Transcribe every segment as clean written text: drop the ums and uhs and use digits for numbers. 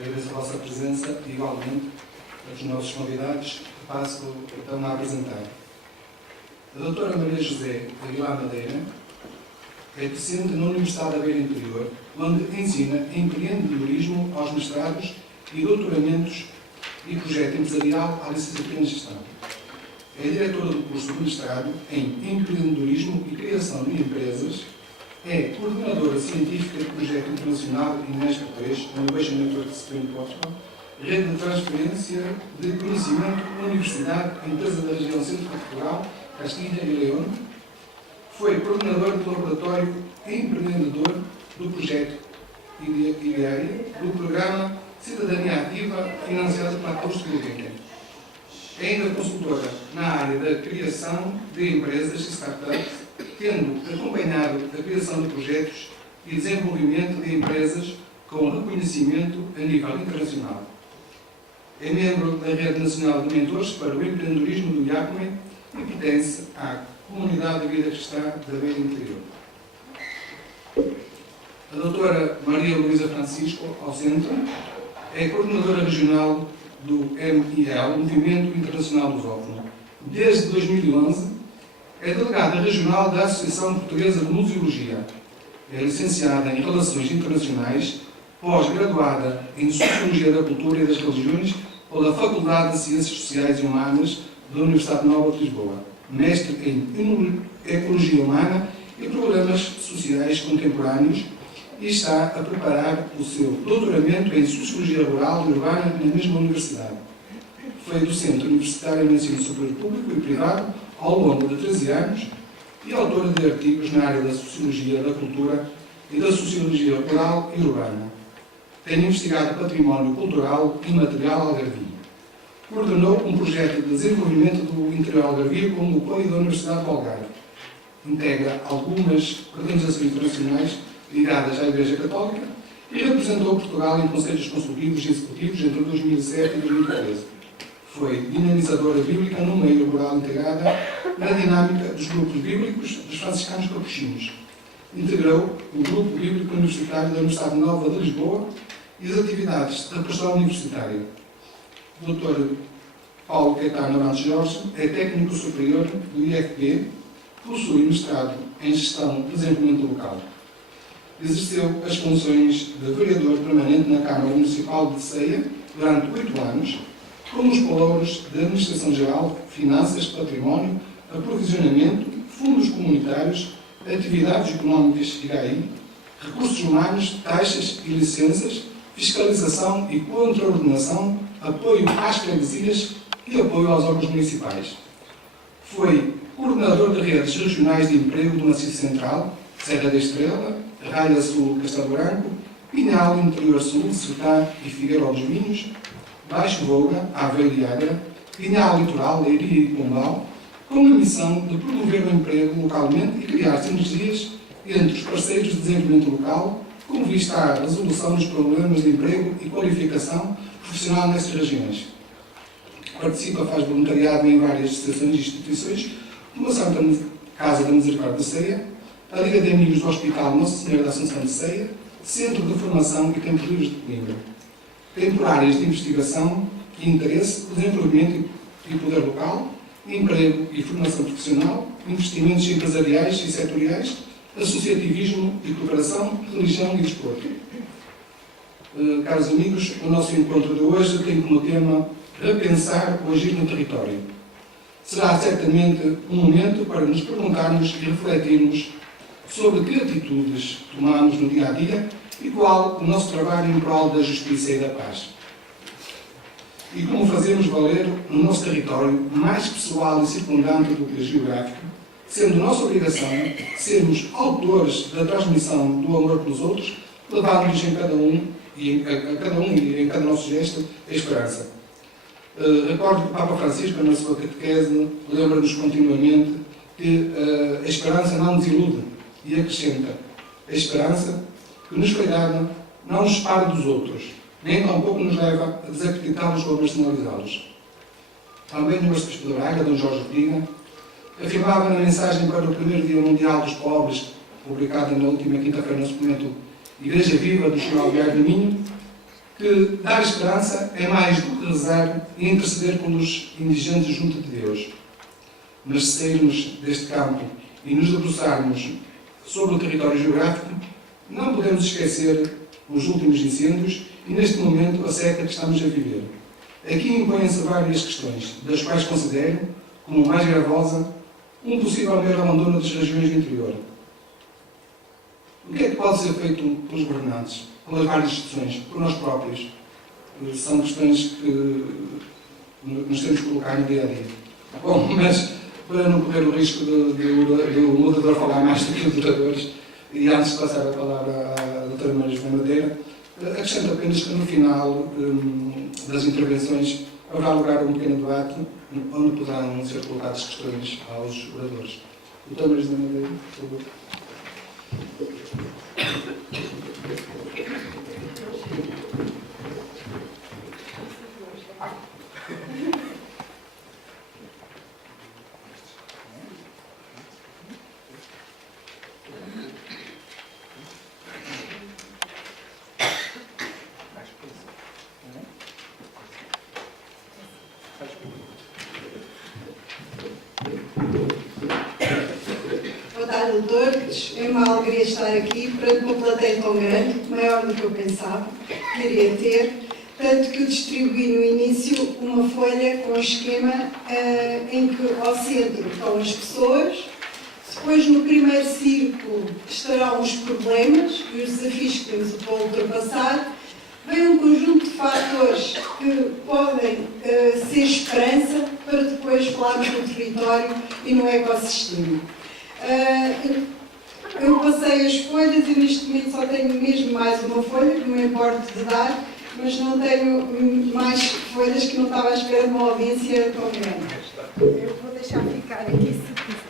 Agradeço a vossa presença e, igualmente, aos nossos convidados, que passo então a apresentar. A doutora Maria José Aguilar Madeira é docente na Universidade da Beira Interior, onde ensina empreendedorismo aos mestrados e doutoramentos e projeto empresarial à licenciatura em gestão. É diretora do curso de mestrado em empreendedorismo e criação de empresas. É coordenadora científica do projeto internacional Innesco 3, Innovation Network Spain Portugal, rede de transferência de conhecimento, universidade, empresa da região centro de Portugal, Castilha e León. Foi coordenadora do laboratório empreendedor do projeto Ideária do programa Cidadania Ativa, financiado pela Custo Pública. É ainda consultora na área da criação de empresas e startups, tendo acompanhado a criação de projetos e desenvolvimento de empresas com reconhecimento a nível internacional. É membro da Rede Nacional de Mentores para o Empreendedorismo do IACME e pertence à Comunidade de Vida Cristã da Beira Interior. A doutora Maria Luísa Francisco, ao centro, é coordenadora regional do MIL, Movimento Internacional Lusófono. Desde 2011, é delegada regional da Associação Portuguesa de Museologia. É licenciada em Relações Internacionais, pós-graduada em Sociologia da Cultura e das Religiões pela Faculdade de Ciências Sociais e Humanas da Universidade Nova de Lisboa. Mestre em Ecologia Humana e Problemas Sociais Contemporâneos e está a preparar o seu doutoramento em Sociologia Rural e Urbana na mesma universidade. Foi docente universitário no ensino superior público e privado ao longo de 13 anos e autora de artigos na área da Sociologia da Cultura e da Sociologia Rural e Urbana. Tem investigado património cultural e material algarvio. Coordenou um projeto de desenvolvimento do interior algarvio com o apoio da Universidade do Algarve. Integra algumas organizações internacionais ligadas à Igreja Católica e representou Portugal em conselhos consultivos e executivos entre 2007 e 2013. Foi dinamizadora bíblica no meio rural integrada na dinâmica dos grupos bíblicos dos franciscanos capuchinhos. Integrou o Grupo Bíblico Universitário da Universidade Nova de Lisboa e as atividades da pastoral universitária. O Dr. Paulo Caetano Arantes Jorge é técnico superior do IFP, possui mestrado em Gestão de Desenvolvimento Local. Exerceu as funções de vereador permanente na Câmara Municipal de Ceia durante 8 anos, com os pelouros de Administração Geral, Finanças, Património, Aprovisionamento, Fundos Comunitários, Atividades Económicas IGAI, Recursos Humanos, Taxas e Licenças, Fiscalização e Contraordenação, Apoio às Freguesias e Apoio aos órgãos municipais. Foi coordenador de redes regionais de emprego do Maciço Central, Serra da Estrela, Raia Sul, Castelo Branco, Pinhal, Interior Sul, Sertã e Figueiró dos Vinhos, Baixo Voga, Aveiro e Agra, Pinhal Litoral, Leiria e Pombal, com a missão de promover o emprego localmente e criar sinergias entre os parceiros de desenvolvimento local, com vista à resolução dos problemas de emprego e qualificação profissional nessas regiões. Participa, faz voluntariado em várias associações e instituições, como a Santa Casa da Misericórdia de Ceia, a Liga de Amigos do Hospital Nossa Senhora da Assunção de Ceia, Centro de Formação e Tempos Livres de Coimbra. Tem por áreas de investigação e interesse, desenvolvimento e poder local, emprego e formação profissional, investimentos empresariais e setoriais, associativismo e cooperação, religião e desporto. Caros amigos, o nosso encontro de hoje tem como tema repensar o agir no território. Será certamente um momento para nos perguntarmos e refletirmos sobre que atitudes tomamos no dia a dia e qual o nosso trabalho em prol da justiça e da paz. E como fazemos valer no nosso território mais pessoal e circundante do que geográfico, sendo nossa obrigação sermos autores da transmissão do amor pelos outros, levando-nos em cada um e em cada nosso gesto a esperança. Recordo que o Papa Francisco, na sua catequese, lembra-nos continuamente que a esperança não nos ilude e acrescenta: a esperança que nos foi dada não nos separa dos outros, nem tampouco nos leva a desacreditá-los ou a marginalizá-los. Também o Arcebispo de Braga, D. Jorge Pina, afirmava na mensagem para o primeiro Dia Mundial dos Pobres, publicada na última quinta-feira no suplemento Igreja Viva do Sr. Alberto de Minho, que dar esperança é mais do que rezar e interceder pelos indigentes junto de Deus. Mas se sairmos deste campo e nos debruçarmos sobre o território geográfico, não podemos esquecer os últimos incêndios e, neste momento, a seca que estamos a viver. Aqui impõem-se várias questões, das quais considero como mais gravosa um possível mero abandono das regiões do interior. O que é que pode ser feito pelos governantes, pelas várias instituições, por nós próprios? São questões que nos temos que colocar no dia a dia. Bom, mas para não correr o risco do moderador falar mais do que os oradores, e antes de passar a palavra à doutora Maria José Madeira, acrescento apenas que no final das intervenções haverá lugar a um pequeno debate onde poderão ser colocadas questões aos oradores. Doutora Maria José Madeira, por favor. Boa tarde, doutores. É uma alegria estar aqui perante uma plateia tão grande, maior do que eu pensava, que iria ter, tanto que eu distribuí no início uma folha com um esquema em que ao centro estão as pessoas, depois no primeiro círculo estarão os problemas e os desafios que temos para ultrapassar. Vem um conjunto de fatores que podem ser esperança para depois falarmos no território e no ecossistema. Eu passei as folhas e neste momento só tenho mesmo mais uma folha, que me importo de dar, mas não tenho mais folhas, que não estava à espera de uma audiência tão grande. Eu vou deixar ficar aqui se quiser.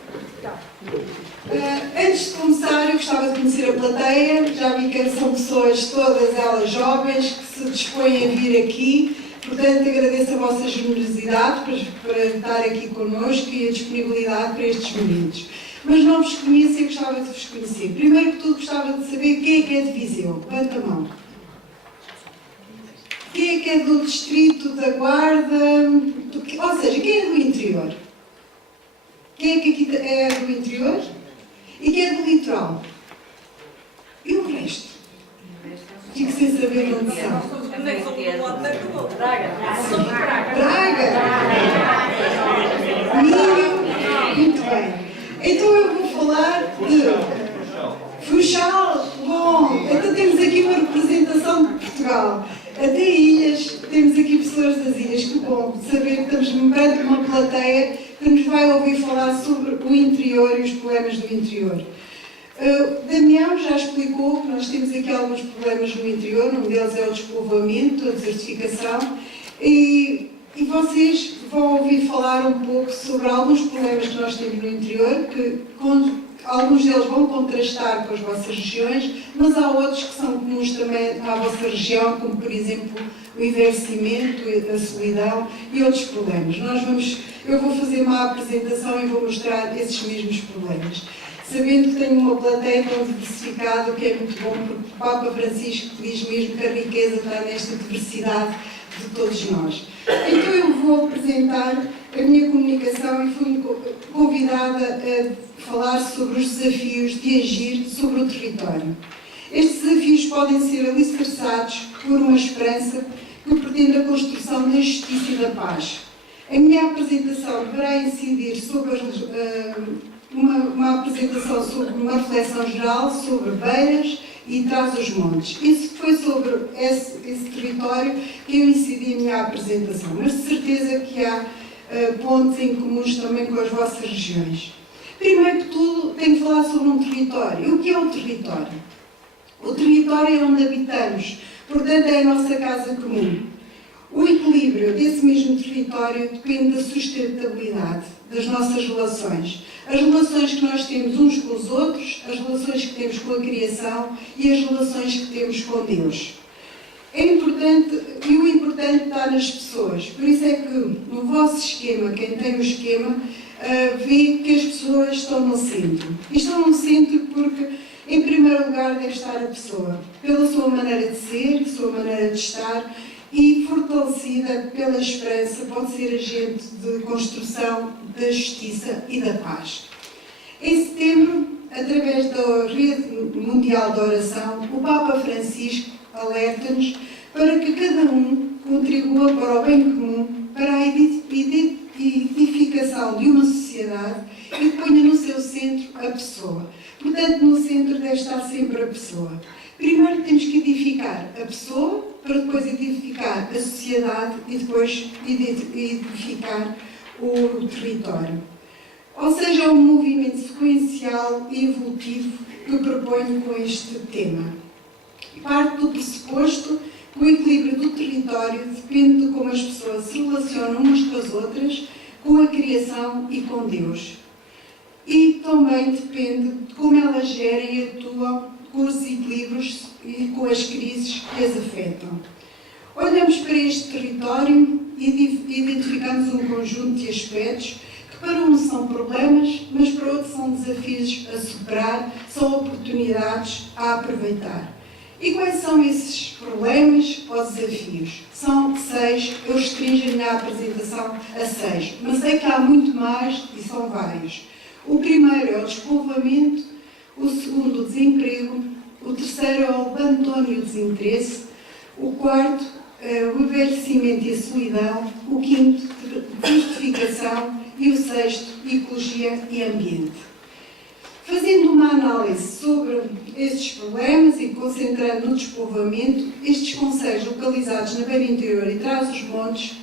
Antes de começar, eu gostava de conhecer a plateia. Já vi que são pessoas, todas elas jovens, que se dispõem a vir aqui. Portanto, agradeço a vossa generosidade para estar aqui connosco e a disponibilidade para estes momentos. Mas não vos conheço e gostava de vos conhecer. Primeiro que tudo, gostava de saber quem é de Viseu. Levanta a mão. Quem é do distrito da Guarda? Ou seja, quem é do interior? Quem é que aqui é do interior? E quem é do litoral? E o resto? Fico sem saber onde são. Braga! Minho! Muito bem. Então eu vou falar de Funchal. Bom, então temos aqui uma representação de Portugal. Até ilhas, temos aqui pessoas das ilhas. Que bom saber que estamos perante uma plateia que nos vai ouvir falar sobre o interior e os problemas do interior. Damião já explicou que nós temos aqui alguns problemas no interior, um deles é o despovoamento, a desertificação, e vocês vão ouvir falar um pouco sobre alguns problemas que nós temos no interior, que alguns deles vão contrastar com as vossas regiões, mas há outros que são comuns também à vossa região, como por exemplo o envelhecimento, a solidão e outros problemas. Eu vou fazer uma apresentação e vou mostrar esses mesmos problemas. Sabendo que tenho uma plateia tão diversificada, o que é muito bom, porque o Papa Francisco diz mesmo que a riqueza está nesta diversidade de todos nós. Então eu vou apresentar a minha comunicação e fui convidada a falar sobre os desafios de agir sobre o território. Estes desafios podem ser alicerçados por uma esperança que pretende a construção da justiça e da paz. A minha apresentação deverá incidir sobre uma apresentação sobre uma reflexão geral sobre Beiras e Trás-os-Montes. Isso foi sobre esse território que eu incidi a minha apresentação, mas de certeza que há pontos em comuns também com as vossas regiões. Primeiro que tudo, tenho que falar sobre um território. E o que é o território? O território é onde habitamos, portanto é a nossa casa comum. O equilíbrio desse mesmo território depende da sustentabilidade das nossas relações. As relações que nós temos uns com os outros, as relações que temos com a criação e as relações que temos com Deus. É importante, e o importante está nas pessoas. Por isso é que no vosso esquema, quem tem o esquema, vê que as pessoas estão no centro. E estão no centro porque Em primeiro lugar deve estar a pessoa, pela sua maneira de ser, sua maneira de estar, e fortalecida pela esperança, pode ser agente de construção da justiça e da paz. Em setembro, através da Rede Mundial de Oração, o Papa Francisco alerta-nos para que cada um contribua para o bem comum, para a edificação de uma sociedade e ponha no seu centro a pessoa. Portanto, no centro deve estar sempre a pessoa. Primeiro temos que edificar a pessoa, para depois edificar a sociedade e depois edificar o território. Ou seja, é um movimento sequencial e evolutivo que eu proponho com este tema. Parte do pressuposto que o equilíbrio do território depende de como as pessoas se relacionam umas com as outras, com a criação e com Deus. E também depende de como elas gerem e atuam com os equilíbrios e com as crises que as afetam. Olhamos para este território e identificamos um conjunto de aspectos que para uns são problemas, mas para outros são desafios a superar, são oportunidades a aproveitar. E quais são esses problemas ou desafios? São 6, eu restringo a minha apresentação a 6, mas sei que há muito mais e são vários. O primeiro é o despovoamento, o segundo o desemprego, o terceiro é o abandono e o desinteresse, o quarto é o envelhecimento e a solidão, o quinto, justificação e o sexto, ecologia e ambiente. Fazendo uma análise sobre estes problemas e concentrando no despovoamento, estes concelhos localizados na beira interior e Trás-os-Montes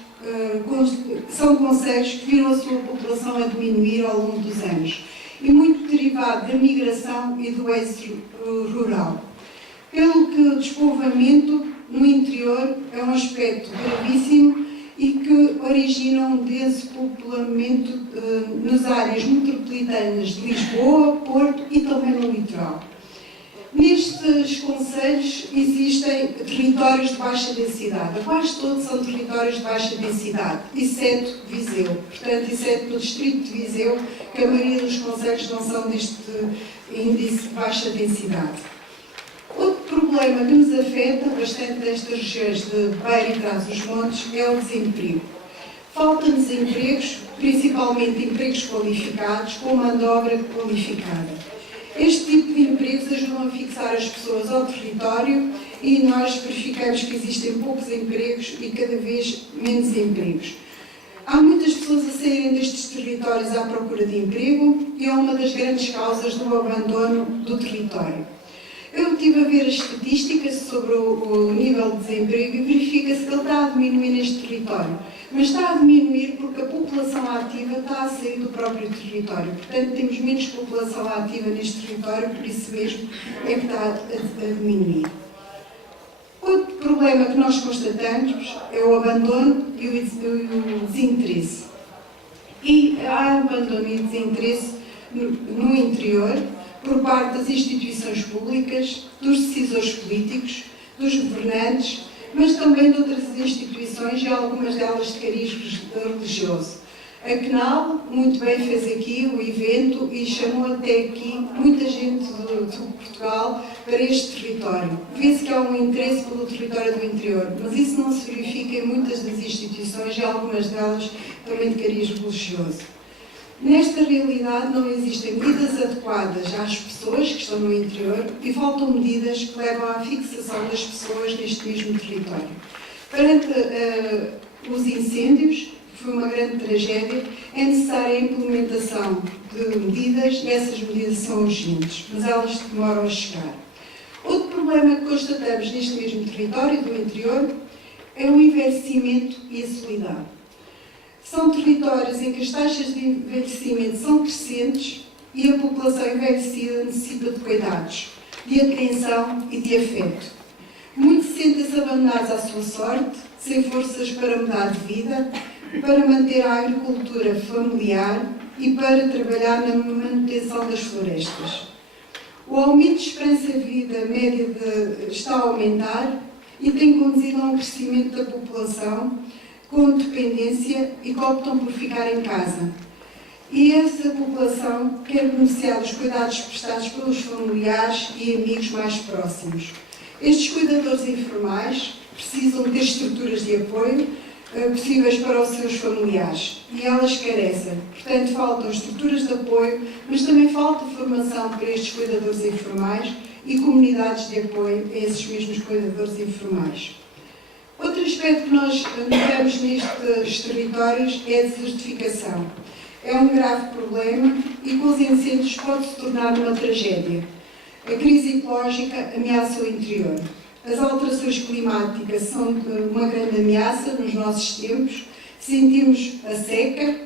são concelhos que viram a sua população a diminuir ao longo dos anos e muito derivado da migração e do êxodo rural. Pelo que o despovoamento no interior é um aspecto gravíssimo e que origina um despovoamento nas áreas metropolitanas de Lisboa, Porto e também no litoral. Nestes concelhos existem territórios de baixa densidade. Quase todos são territórios de baixa densidade, exceto Viseu. Portanto, exceto no distrito de Viseu, que a maioria dos concelhos não são deste índice de baixa densidade. Outro problema que nos afeta bastante nestas regiões de Beira e Trás-os-Montes é o desemprego. Faltam-nos empregos, principalmente empregos qualificados, com mão de obra qualificada. Este tipo de empregos ajudam a fixar as pessoas ao território e nós verificamos que existem poucos empregos e cada vez menos empregos. Há muitas pessoas a saírem destes territórios à procura de emprego e é uma das grandes causas do abandono do território. Eu estive a ver as estatísticas sobre o nível de desemprego e verifica-se que ele está a diminuir neste território. Mas está a diminuir porque a população ativa está a sair do próprio território. Portanto, temos menos população ativa neste território, por isso mesmo é que está a diminuir. Outro problema que nós constatamos é o abandono e o desinteresse. E há abandono e desinteresse no interior, por parte das instituições públicas, dos decisores políticos, dos governantes, mas também de outras instituições e algumas delas de cariz religioso. A CNAL, muito bem, fez aqui o evento e chamou até aqui muita gente de Portugal para este território. Vê-se que há um interesse pelo território do interior, mas isso não se verifica em muitas das instituições e algumas delas também de cariz religioso. Nesta realidade não existem medidas adequadas às pessoas que estão no interior e faltam medidas que levam à fixação das pessoas neste mesmo território. Perante os incêndios, que foi uma grande tragédia, é necessária a implementação de medidas e essas medidas são urgentes, mas elas demoram a chegar. Outro problema que constatamos neste mesmo território do interior é o envelhecimento e a solidão. São territórios em que as taxas de envelhecimento são crescentes e a população envelhecida necessita de cuidados, de atenção e de afeto. Muitos sentem-se abandonados à sua sorte, sem forças para mudar de vida, para manter a agricultura familiar e para trabalhar na manutenção das florestas. O aumento de esperança de vida média está a aumentar e tem conduzido a um crescimento da população com dependência e que optam por ficar em casa. e essa população quer beneficiar dos cuidados prestados pelos familiares e amigos mais próximos. Estes cuidadores informais precisam ter estruturas de apoio possíveis para os seus familiares e elas carecem. Portanto, faltam estruturas de apoio, mas também falta formação para estes cuidadores informais e comunidades de apoio a esses mesmos cuidadores informais. Outro aspecto que nós notamos nestes territórios é a desertificação. É um grave problema e com os incêndios pode se tornar uma tragédia. A crise ecológica ameaça o interior. As alterações climáticas são uma grande ameaça nos nossos tempos. Sentimos a seca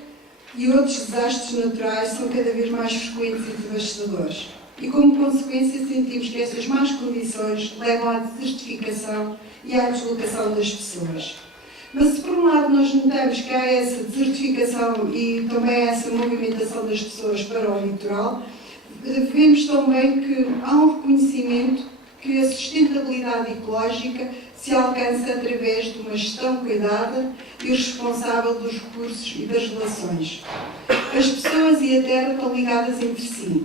e outros desastres naturais são cada vez mais frequentes e devastadores. E como consequência sentimos que estas más condições levam à desertificação e à deslocação das pessoas. Mas se por um lado nós notamos que há essa desertificação e também essa movimentação das pessoas para o litoral, vemos também que há um reconhecimento que a sustentabilidade ecológica se alcança através de uma gestão cuidada e responsável dos recursos e das relações. As pessoas e a terra estão ligadas entre si.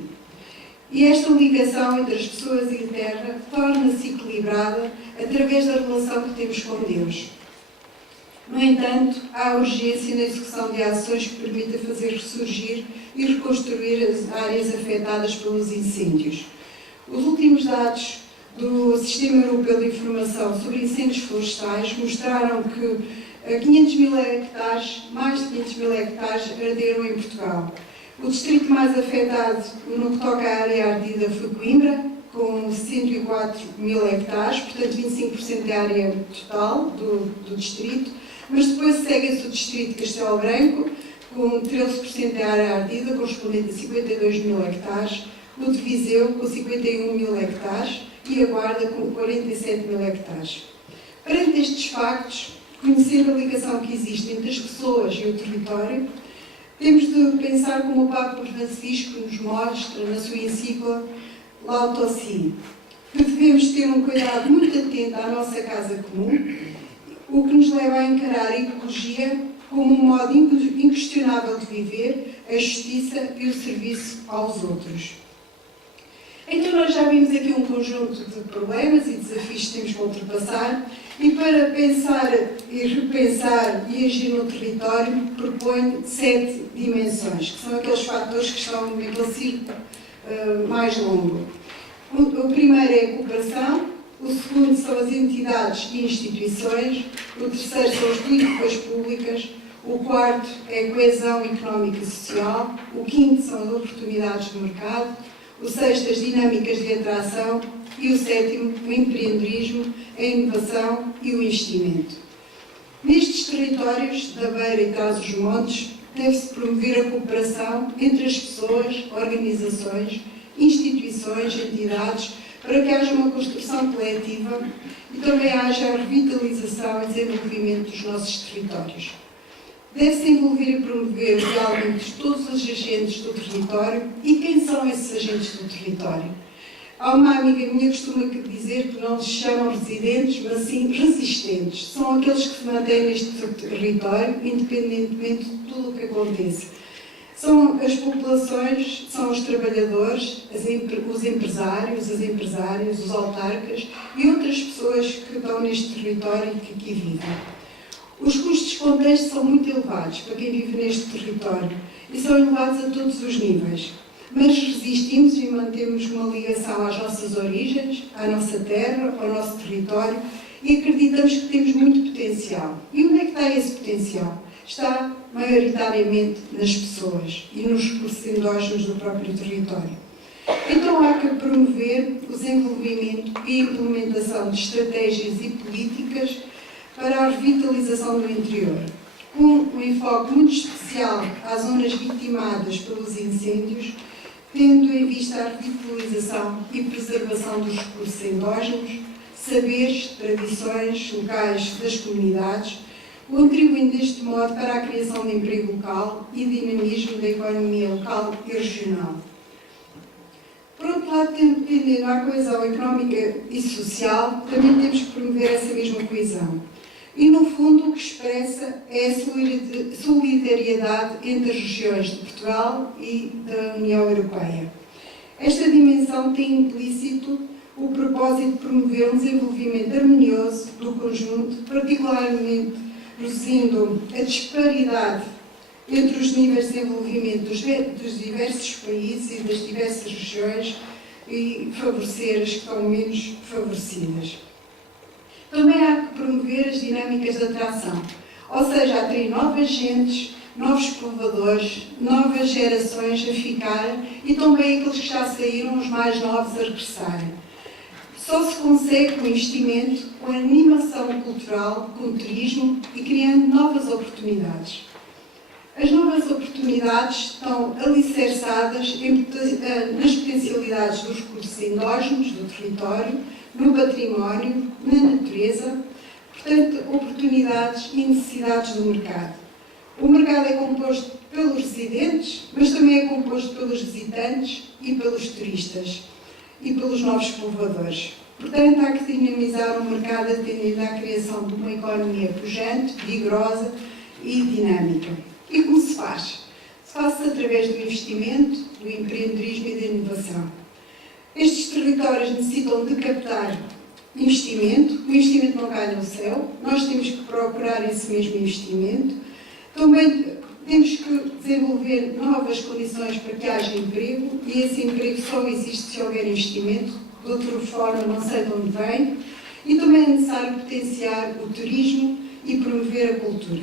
E esta ligação entre as pessoas e a terra torna-se equilibrada através da relação que temos com Deus. No entanto, há urgência na execução de ações que permitam fazer ressurgir e reconstruir as áreas afetadas pelos incêndios. Os últimos dados do Sistema Europeu de Informação sobre Incêndios Florestais mostraram que 500 mil hectares, mais de 500 mil hectares, arderam em Portugal. O distrito mais afetado no que toca à área ardida foi Coimbra, com 104 mil hectares, portanto 25% da área total do distrito, mas depois segue-se o distrito de Castelo Branco, com 13% da área ardida, correspondente a 52 mil hectares, o de Viseu, com 51 mil hectares, e a Guarda, com 47 mil hectares. Perante estes factos, conhecendo a ligação que existe entre as pessoas e o território, temos de pensar como o Papa Francisco nos mostra na sua encíclica Laudato Si, que devemos ter um cuidado muito atento à nossa casa comum, o que nos leva a encarar a ecologia como um modo inquestionável de viver, a justiça e o serviço aos outros. Então nós já vimos aqui um conjunto de problemas e desafios que temos que ultrapassar e para pensar e repensar e agir no território proponho 7 dimensões, que são aqueles fatores que estão naquele círculo mais longo. O primeiro é a cooperação, o segundo são as entidades e instituições, o terceiro são as políticas públicas, o quarto é a coesão económica e social, o quinto são as oportunidades de mercado, o sexto as dinâmicas de atração e o sétimo o empreendedorismo, a inovação e o investimento. Nestes territórios da Beira e Trás-os-Montes deve-se promover a cooperação entre as pessoas, organizações, instituições, entidades, para que haja uma construção coletiva e também haja a revitalização e desenvolvimento dos nossos territórios. Deve-se envolver e promover o diálogo entre todos os agentes do território. E quem são esses agentes do território? Há uma amiga minha que costuma dizer que não se chamam residentes, mas sim resistentes. São aqueles que se mantêm neste território, independentemente de tudo o que aconteça. São as populações, são os trabalhadores, os empresários, as empresárias, os autarcas e outras pessoas que estão neste território e que aqui vivem. Os custos de contexto são muito elevados para quem vive neste território e são elevados a todos os níveis. Mas resistimos e mantemos uma ligação às nossas origens, à nossa terra, ao nosso território e acreditamos que temos muito potencial. E onde é que está esse potencial? Está maioritariamente nas pessoas e nos recursos endógenos do próprio território. Então há que promover o desenvolvimento e implementação de estratégias e políticas para a revitalização do interior, com um enfoque muito especial às zonas vitimadas pelos incêndios, tendo em vista a revitalização e preservação dos recursos endógenos, saberes, tradições locais das comunidades, contribuindo deste modo para a criação de emprego local e dinamismo da economia local e regional. Por outro lado, tendendo à coesão económica e social, também temos que promover essa mesma coesão. e, no fundo, o que expressa é a solidariedade entre as regiões de Portugal e da União Europeia. Esta dimensão tem implícito o propósito de promover um desenvolvimento harmonioso do conjunto, particularmente reduzindo a disparidade entre os níveis de desenvolvimento dos diversos países e das diversas regiões e favorecer as que estão menos favorecidas. Também há que promover as dinâmicas de atração, ou seja, atrair novas gentes, novos povoadores, novas gerações a ficarem e também aqueles que já saíram, os mais novos, a regressarem. Só se consegue com investimento, com animação cultural, com turismo e criando novas oportunidades. As novas oportunidades estão alicerçadas nas potencialidades dos recursos endógenos do território, no património, na natureza, portanto, oportunidades e necessidades do mercado. O mercado é composto pelos residentes, mas também é composto pelos visitantes e pelos turistas e pelos novos povoadores. Portanto, há que dinamizar o mercado atendendo à criação de uma economia pujante, vigorosa e dinâmica. E como se faz? Se faz através do investimento, do empreendedorismo e da inovação. Estes territórios necessitam de captar investimento, o investimento não cai no céu, nós temos que procurar esse mesmo investimento. Também temos que desenvolver novas condições para que haja emprego, e esse emprego só existe se houver investimento, de outra forma não sei de onde vem. E também é necessário potenciar o turismo e promover a cultura.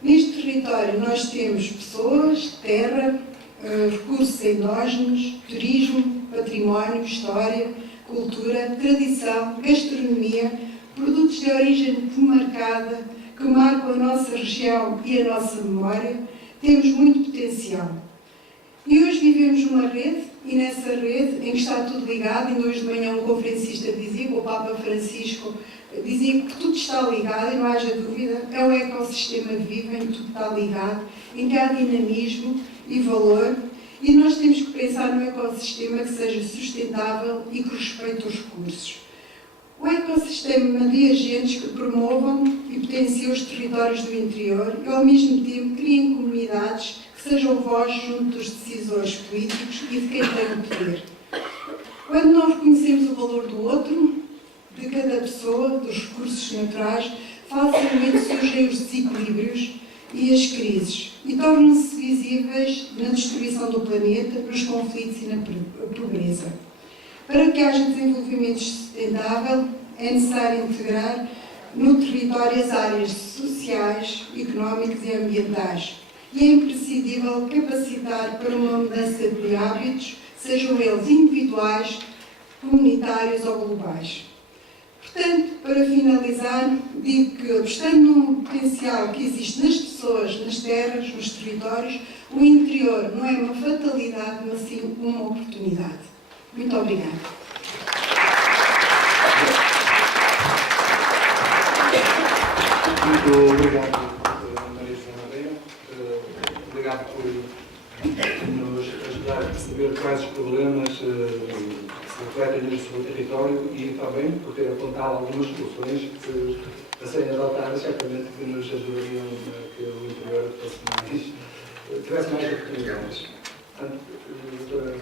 Neste território nós temos pessoas, terra, recursos endógenos, turismo, património, história, cultura, tradição, gastronomia, produtos de origem demarcada que marcam a nossa região e a nossa memória. Temos muito potencial. E hoje vivemos numa rede, e nessa rede, em que está tudo ligado, ainda hoje de manhã um conferencista dizia, o Papa Francisco dizia que tudo está ligado, e não haja dúvida, é um ecossistema vivo em que tudo está ligado, em que há dinamismo e valor, e nós temos que pensar num ecossistema que seja sustentável e que respeite os recursos. O ecossistema de agentes que promovam e potenciem os territórios do interior e, ao mesmo tempo, criem comunidades que sejam voz junto dos decisores políticos e de quem tem o poder. Quando nós reconhecemos o valor do outro, de cada pessoa, dos recursos naturais, facilmente surgem os desequilíbrios e as crises e tornam-se visíveis na destruição do planeta, nos conflitos e na pobreza. Para que haja desenvolvimento sustentável, é necessário integrar no território as áreas sociais, económicas e ambientais. E é imprescindível capacitar para uma mudança de hábitos, sejam eles individuais, comunitários ou globais. Portanto, para finalizar, digo que, apostando no potencial que existe nas pessoas, nas terras, nos territórios, o interior não é uma fatalidade, mas sim uma oportunidade. Muito obrigada. Muito obrigado, Maria Joana Madeira. Obrigado por nos ajudar a perceber quais os problemas se refletem no seu território e também por ter apontado algumas soluções que, a serem adotadas, certamente que nos ajudariam a que o interior tivesse mais oportunidades. Portanto, doutora...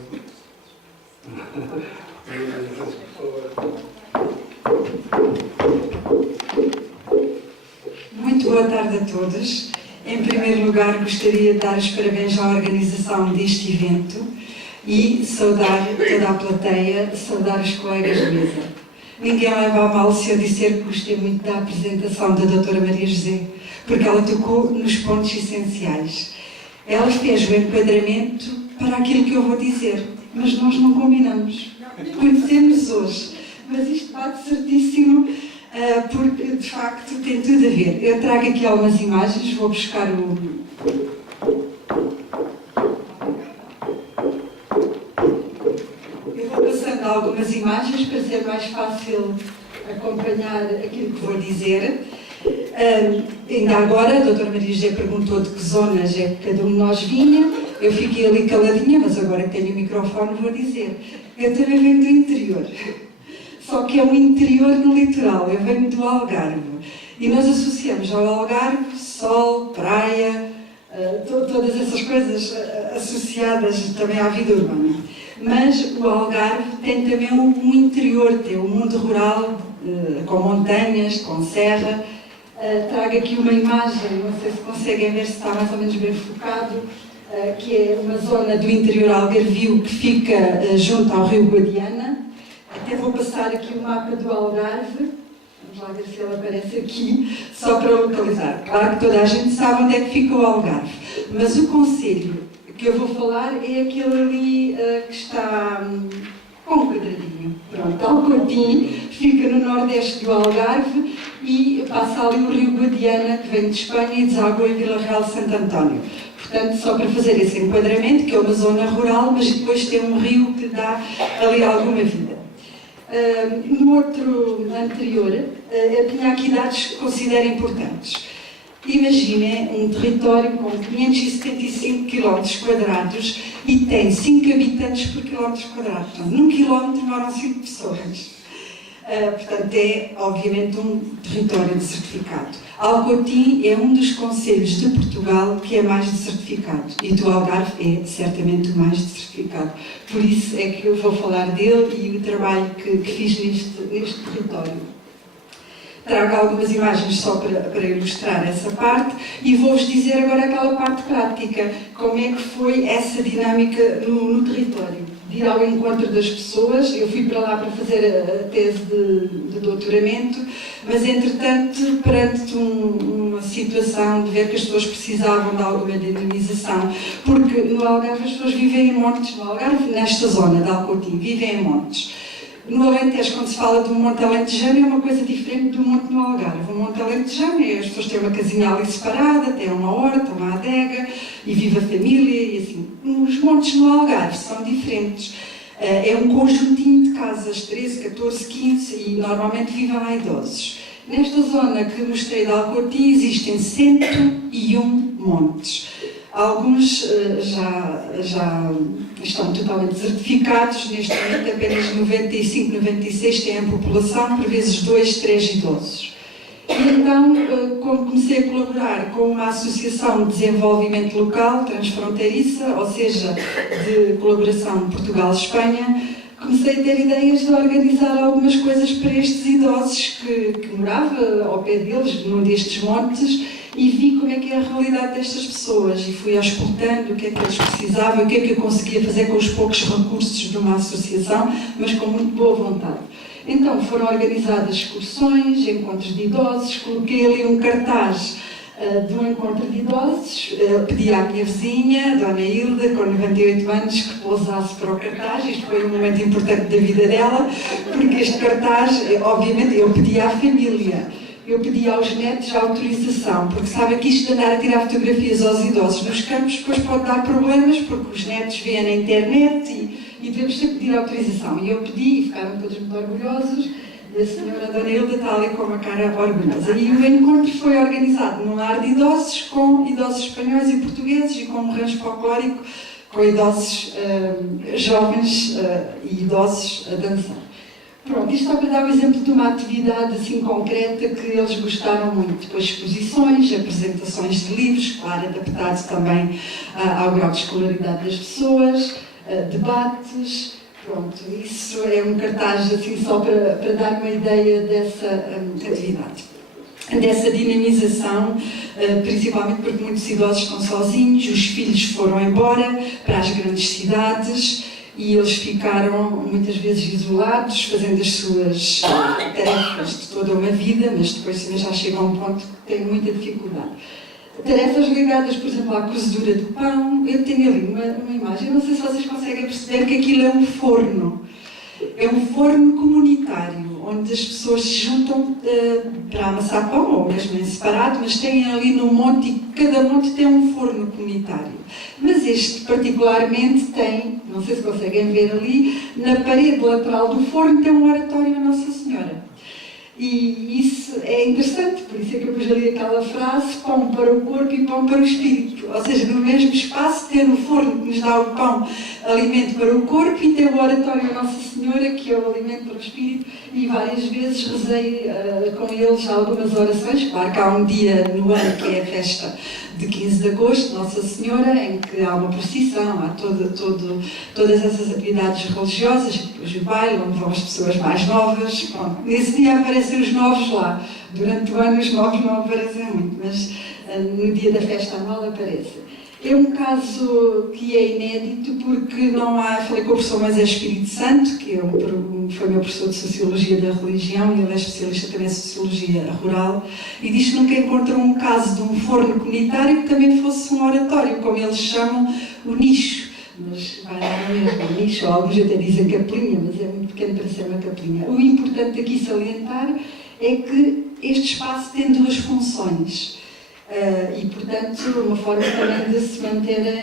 Muito boa tarde a todos. Em primeiro lugar, gostaria de dar os parabéns à organização deste evento e saudar toda a plateia, saudar os colegas de mesa. Ninguém leva a mal se eu disser que gostei muito da apresentação da doutora Maria José, porque ela tocou nos pontos essenciais. Ela fez o enquadramento para aquilo que eu vou dizer, mas nós não combinamos. Conhecemos hoje, mas isto bate certíssimo, porque de facto tem tudo a ver. Eu trago aqui algumas imagens, vou buscar o... Eu vou passando algumas imagens para ser mais fácil acompanhar aquilo que vou dizer. Ainda agora, a doutora Maria José perguntou de que zonas é que cada um de nós vinha. Eu fiquei ali caladinha, mas agora que tenho o microfone vou dizer. Eu também venho do interior, só que é um interior no litoral. Eu venho do Algarve E nós associamos ao Algarve sol, praia, todas essas coisas associadas também à vida urbana. Mas o Algarve tem também um interior, tem um mundo rural com montanhas, com serra. Trago aqui uma imagem, não sei se conseguem ver se está mais ou menos bem focado, que é uma zona do interior algarvio que fica junto ao rio Guadiana. Até vou passar aqui o mapa do Algarve, vamos lá ver se ele aparece aqui, só para localizar. Claro que toda a gente sabe onde é que fica o Algarve, mas o concelho que eu vou falar é aquele ali que está com um quadradinho. Pronto, Alcotim fica no nordeste do Algarve e passa ali o rio Guadiana, que vem de Espanha e deságua em Vila Real de Santo António. Portanto, só para fazer esse enquadramento, que é uma zona rural, mas depois tem um rio que dá ali alguma vida. No outro anterior, eu tinha aqui dados que considero importantes. Imaginem um território com 575 km² e tem 5 habitantes por quilómetro quadrado. Portanto, num quilómetro moram 5 pessoas. Portanto, é obviamente um território desertificado. Alcotim é um dos concelhos de Portugal que é mais desertificado e do Algarve é certamente o mais desertificado. Por isso é que eu vou falar dele e o trabalho que fiz neste território. Trago algumas imagens só para ilustrar essa parte e vou-vos dizer agora aquela parte prática, como é que foi essa dinâmica no território. De ir ao encontro das pessoas, eu fui para lá para fazer a tese de doutoramento, mas entretanto, perante uma situação de ver que as pessoas precisavam de alguma dinamização, porque no Algarve as pessoas vivem em montes, no Algarve, nesta zona de Alcotim, vivem em montes. No Alentejo, quando se fala de um monte alentejano, é uma coisa diferente do monte no Algarve. O monte alentejano é as pessoas têm uma casinha ali separada, têm uma horta, uma adega, e vive a família, e assim. Os montes no Algarve são diferentes. É um conjuntinho de casas, 13, 14, 15, e normalmente vivem lá idosos. Nesta zona que mostrei de Alcotim existem 101 montes. Alguns já estão totalmente desertificados, neste momento apenas 95, 96 têm a população, por vezes 2, 3 idosos. E então, como comecei a colaborar com uma associação de desenvolvimento local, transfronteiriça, ou seja, de colaboração Portugal-Espanha, comecei a ter ideias de organizar algumas coisas para estes idosos que morava ao pé deles, num destes montes, e vi como é que é a realidade destas pessoas e fui auscultando o que é que eles precisavam, o que é que eu conseguia fazer com os poucos recursos de uma associação, mas com muito boa vontade. Então foram organizadas excursões, encontros de idosos, coloquei ali um cartaz de um encontro de idosos, pedi à minha vizinha, Dona Hilda, com 98 anos, que pousasse para o cartaz. Isto foi um momento importante da vida dela, porque este cartaz, obviamente, eu pedi à família. Eu pedi aos netos a autorização, porque sabe que isto de andar a tirar fotografias aos idosos nos campos depois pode dar problemas, porque os netos veem na internet e devemos ter que pedir autorização. E eu pedi e ficaram todos muito orgulhosos. E a senhora Dona Hilda está ali com uma cara orgulhosa. E o encontro foi organizado num lar de idosos, com idosos espanhóis e portugueses e com um rancho folclórico, com idosos jovens e idosos a dançar. Pronto, isto só para dar o exemplo de uma atividade assim concreta que eles gostaram muito. Depois exposições, apresentações de livros, claro, adaptados também ao grau de escolaridade das pessoas, debates, pronto, isso é um cartaz assim só para dar uma ideia dessa atividade. Dessa dinamização, principalmente porque muitos idosos estão sozinhos, os filhos foram embora para as grandes cidades, e eles ficaram muitas vezes isolados, fazendo as suas tarefas de toda uma vida, mas depois já chegam a um ponto que têm muita dificuldade. Tarefas ligadas, por exemplo, à cozedura do pão. Eu tenho ali uma imagem, não sei se vocês conseguem perceber que aquilo é um forno. É um forno comunitário, onde as pessoas se juntam para amassar pão, ou mesmo em separado, mas têm ali no monte, e cada monte tem um forno comunitário. Mas este particularmente tem, não sei se conseguem ver ali, na parede lateral do forno tem um oratório a Nossa Senhora. E isso é interessante, por isso é que eu depois li aquela frase, pão para o corpo e pão para o espírito. Ou seja, no mesmo espaço ter o forno que nos dá o pão, alimento para o corpo, e ter o oratório Nossa Senhora, que é o alimento para o espírito, e várias vezes rezei com eles algumas orações. Claro que há um dia no ano que é a festa de 15 de agosto, Nossa Senhora, em que há uma procissão, há todas essas atividades religiosas, depois o baile, onde vão as pessoas mais novas. Pronto, nesse dia aparecem os novos lá. Durante o ano os novos não aparecem muito, mas no dia da festa anual aparecem. É um caso que é inédito porque não há, falei com o professor Moisés Espírito Santo, que foi meu professor de Sociologia da Religião, e ele é especialista também em Sociologia Rural, e diz que nunca encontrou um caso de um forno comunitário que também fosse um oratório, como eles chamam o nicho. Mas vai dar no mesmo nicho, alguns até dizem capelinha, mas é muito pequeno para ser uma capelinha. O importante aqui salientar é que este espaço tem duas funções. E, portanto, uma forma também de se manterem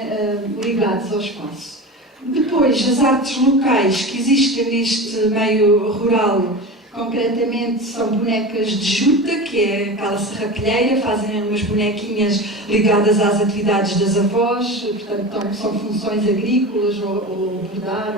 ligados ao espaço. Depois, as artes locais que existem neste meio rural, concretamente, são bonecas de juta, que é aquela serrapilheira, fazem umas bonequinhas ligadas às atividades das avós, portanto, são funções agrícolas, ou bordar,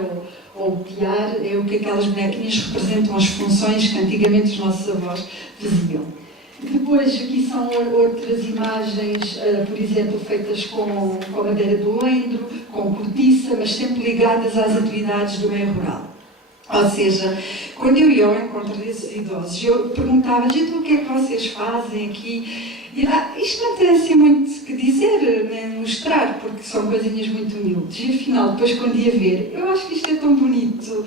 ou piar, é o que aquelas bonequinhas representam, as funções que antigamente os nossos avós faziam. Depois, aqui são outras imagens, por exemplo, feitas com madeira do endro, com cortiça, mas sempre ligadas às atividades do meio rural. Ou seja, quando eu ia ao encontro desses idosos, eu perguntava, gente, o que é que vocês fazem aqui? E isto não tem assim muito que dizer, nem mostrar, porque são coisinhas muito humildes. E afinal, depois quando ia ver, eu acho que isto é tão bonito.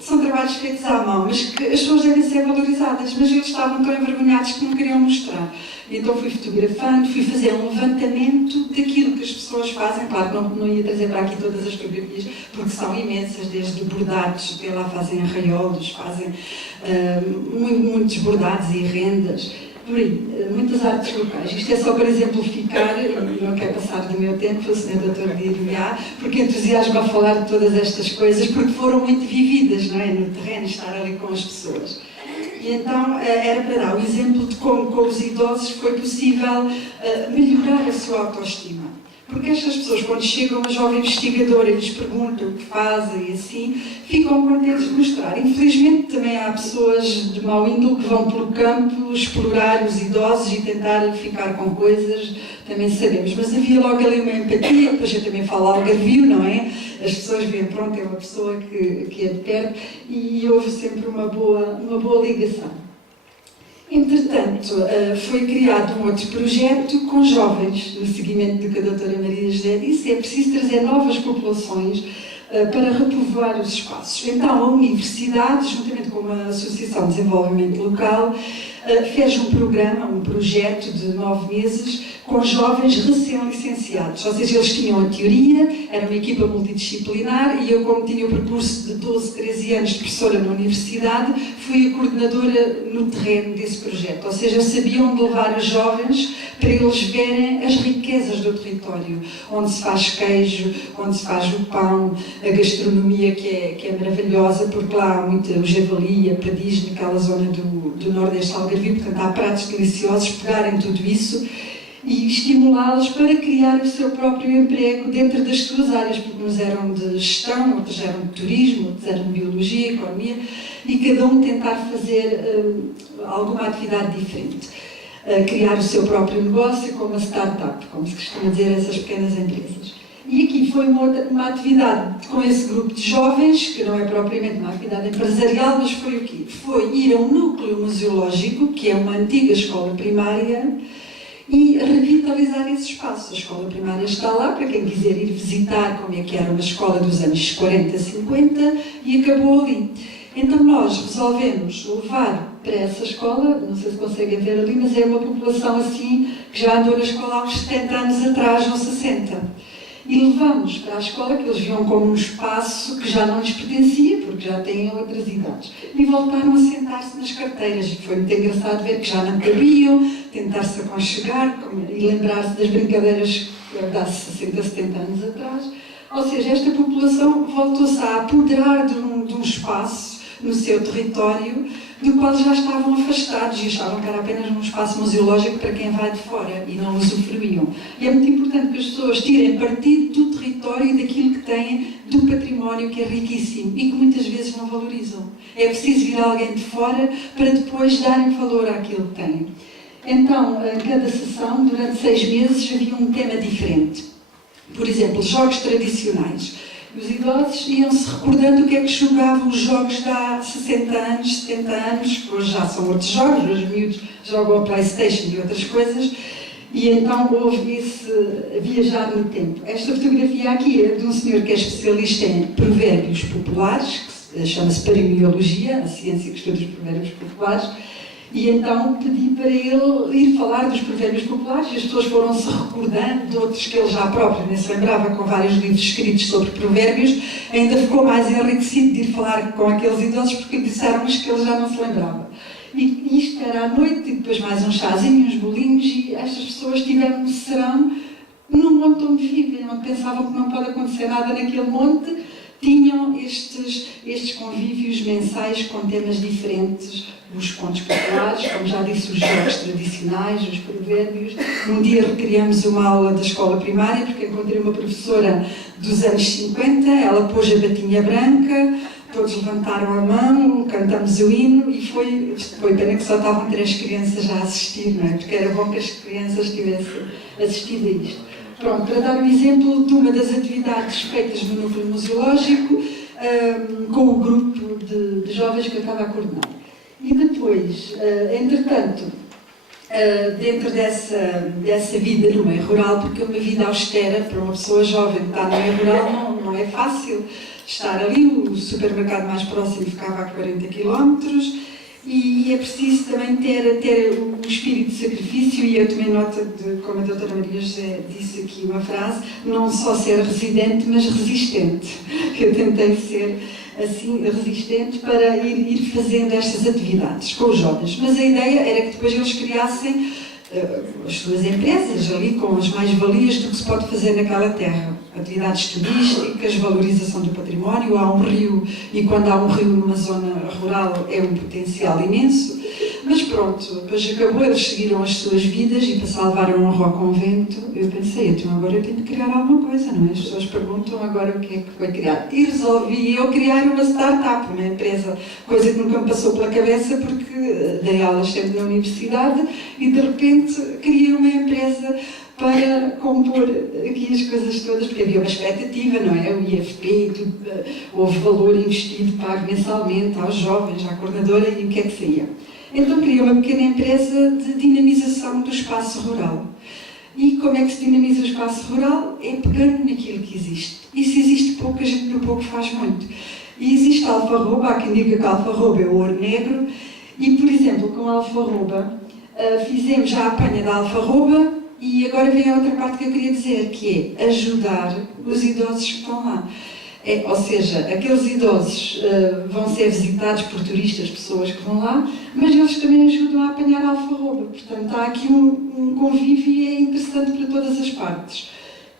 São trabalhos feitos à mão, mas que as pessoas devem ser valorizadas, mas eles estavam tão envergonhados que não queriam mostrar. Então fui fotografando, fui fazer um levantamento daquilo que as pessoas fazem. Claro que não ia trazer para aqui todas as fotografias, porque são imensas, desde bordados, até lá fazem arraiolos, fazem muitos bordados e rendas. Por aí, muitas artes locais. Isto é só para exemplificar, e não quero passar do meu tempo, o Sr. Dr. Guilherme, porque entusiasmo a falar de todas estas coisas, porque foram muito vividas, não é? No terreno, estar ali com as pessoas. E então era para dar o exemplo de como com os idosos foi possível melhorar a sua autoestima. Porque estas pessoas, quando chegam uma jovem investigadora e lhes perguntam o que fazem e assim, ficam contentes de mostrar. Infelizmente também há pessoas de mau índole que vão pelo campo explorar os idosos e tentar ficar com coisas, também sabemos. Mas havia logo ali uma empatia, depois eu também falo algarvio, não é? As pessoas veem, pronto, é uma pessoa que é de perto, e houve sempre uma boa ligação. Entretanto, foi criado um outro projeto com jovens, no seguimento do que a doutora Maria José disse, é preciso trazer novas populações para repovoar os espaços. Então, a Universidade, juntamente com a Associação de Desenvolvimento Local, fez um programa, um projeto de 9 meses, com jovens recém-licenciados. Ou seja, eles tinham a teoria, era uma equipa multidisciplinar, e eu, como tinha o percurso de 12, 13 anos de professora na universidade, fui a coordenadora no terreno desse projeto. Ou seja, sabia onde levar os jovens para eles verem as riquezas do território, onde se faz queijo, onde se faz o pão, a gastronomia que é maravilhosa, porque lá há muito o javali, a perdiz, naquela zona do Nordeste Algarvio, portanto há pratos deliciosos, pegarem tudo isso e estimulá-los para criar o seu próprio emprego dentro das suas áreas, porque uns eram de gestão, outros eram de turismo, outros eram de biologia, economia, e cada um tentar fazer alguma atividade diferente. Criar o seu próprio negócio como a startup, como se costuma dizer, essas pequenas empresas. E aqui foi uma atividade com esse grupo de jovens, que não é propriamente uma atividade empresarial, mas foi o quê? Foi ir a um núcleo museológico, que é uma antiga escola primária, e revitalizar esse espaço. A escola primária está lá, para quem quiser ir visitar como é que era uma escola dos anos 40, 50, e acabou ali. Então nós resolvemos levar para essa escola, não sei se conseguem ver ali, mas é uma população assim, que já andou na escola há uns 70 anos atrás, ou 60. E levamos para a escola, que eles viam como um espaço que já não lhes pertencia, porque já têm outras idades. E voltaram a sentar-se nas carteiras. E foi muito engraçado ver que já não cabiam, tentar-se aconchegar e lembrar-se das brincadeiras de há 60, 70 anos atrás. Ou seja, esta população voltou-se a apoderar de um espaço no seu território, do qual já estavam afastados e achavam que era apenas um espaço museológico para quem vai de fora e não usufruíam. E é muito importante que as pessoas tirem partido do território e daquilo que têm, do património que é riquíssimo e que muitas vezes não valorizam. É preciso vir alguém de fora para depois darem valor àquilo que têm. Então, em cada sessão, durante 6 meses, havia um tema diferente. Por exemplo, jogos tradicionais. Os idosos iam-se recordando o que é que jogavam os jogos de há 60 anos, 70 anos, que hoje já são outros jogos, os miúdos jogam a PlayStation e outras coisas, e então houve esse viajar no tempo. Esta fotografia aqui é de um senhor que é especialista em provérbios populares, que chama-se paremiologia, a ciência que estuda os provérbios populares, e então pedi para ele ir falar dos provérbios populares e as pessoas foram-se recordando de outros que ele já próprio nem se lembrava, com vários livros escritos sobre provérbios. Ainda ficou mais enriquecido de ir falar com aqueles idosos porque disseram-nos que ele já não se lembrava. E isto era à noite, e depois mais um chazinho, uns bolinhos, e estas pessoas tiveram um serão num monte onde vivem, onde pensavam que não pode acontecer nada naquele monte. Tinham estes convívios mensais com temas diferentes, os contos populares, como já disse, os jogos tradicionais, os provérbios. Um dia recriamos uma aula da escola primária, porque encontrei uma professora dos anos 50, ela pôs a batinha branca, todos levantaram a mão, cantamos o hino e foi pena que só estavam 3 crianças a assistir, não é? Porque era bom que as crianças tivessem assistido a isto. Pronto, para dar um exemplo de uma das atividades feitas no núcleo museológico com o grupo de jovens que eu estava a coordenar. E depois, entretanto, dentro dessa vida no meio rural, porque é uma vida austera para uma pessoa jovem que está no meio rural, não é fácil estar ali, o supermercado mais próximo ficava a 40 km, e é preciso também ter o espírito de sacrifício, e eu tomei nota de, como a doutora Maria José disse aqui uma frase, não só ser residente, mas resistente. Eu tentei ser assim, resistente para ir fazendo estas atividades com os jovens. Mas a ideia era que depois eles criassem as suas empresas ali com as mais-valias do que se pode fazer naquela terra. Atividades turísticas, valorização do património, há um rio, e quando há um rio numa zona rural é um potencial imenso. Mas pronto, depois acabou, eles seguiram as suas vidas e para salvar um honra ao convento, eu pensei, então agora eu tenho que criar alguma coisa, não é? As pessoas perguntam agora o que é que foi criar. E resolvi eu criar uma startup, uma empresa, coisa que nunca me passou pela cabeça porque dei aulas sempre na universidade e de repente criei uma empresa para compor aqui as coisas todas, porque havia uma expectativa, não é? O IFP e tudo, houve valor investido, pago mensalmente aos jovens, à coordenadora, e o que é que saía? Então criei uma pequena empresa de dinamização do espaço rural. E como é que se dinamiza o espaço rural? É pegando naquilo que existe. E se existe pouco, a gente no pouco faz muito. E existe a alfarroba, há quem diga que a alfarroba é o ouro negro, e por exemplo, com a alfarroba, fizemos já a apanha da alfarroba. E agora vem a outra parte que eu queria dizer, que é ajudar os idosos que estão lá. Ou seja, aqueles idosos vão ser visitados por turistas, pessoas que vão lá, mas eles também ajudam a apanhar a alfarroba. Portanto, há aqui um convívio e é interessante para todas as partes.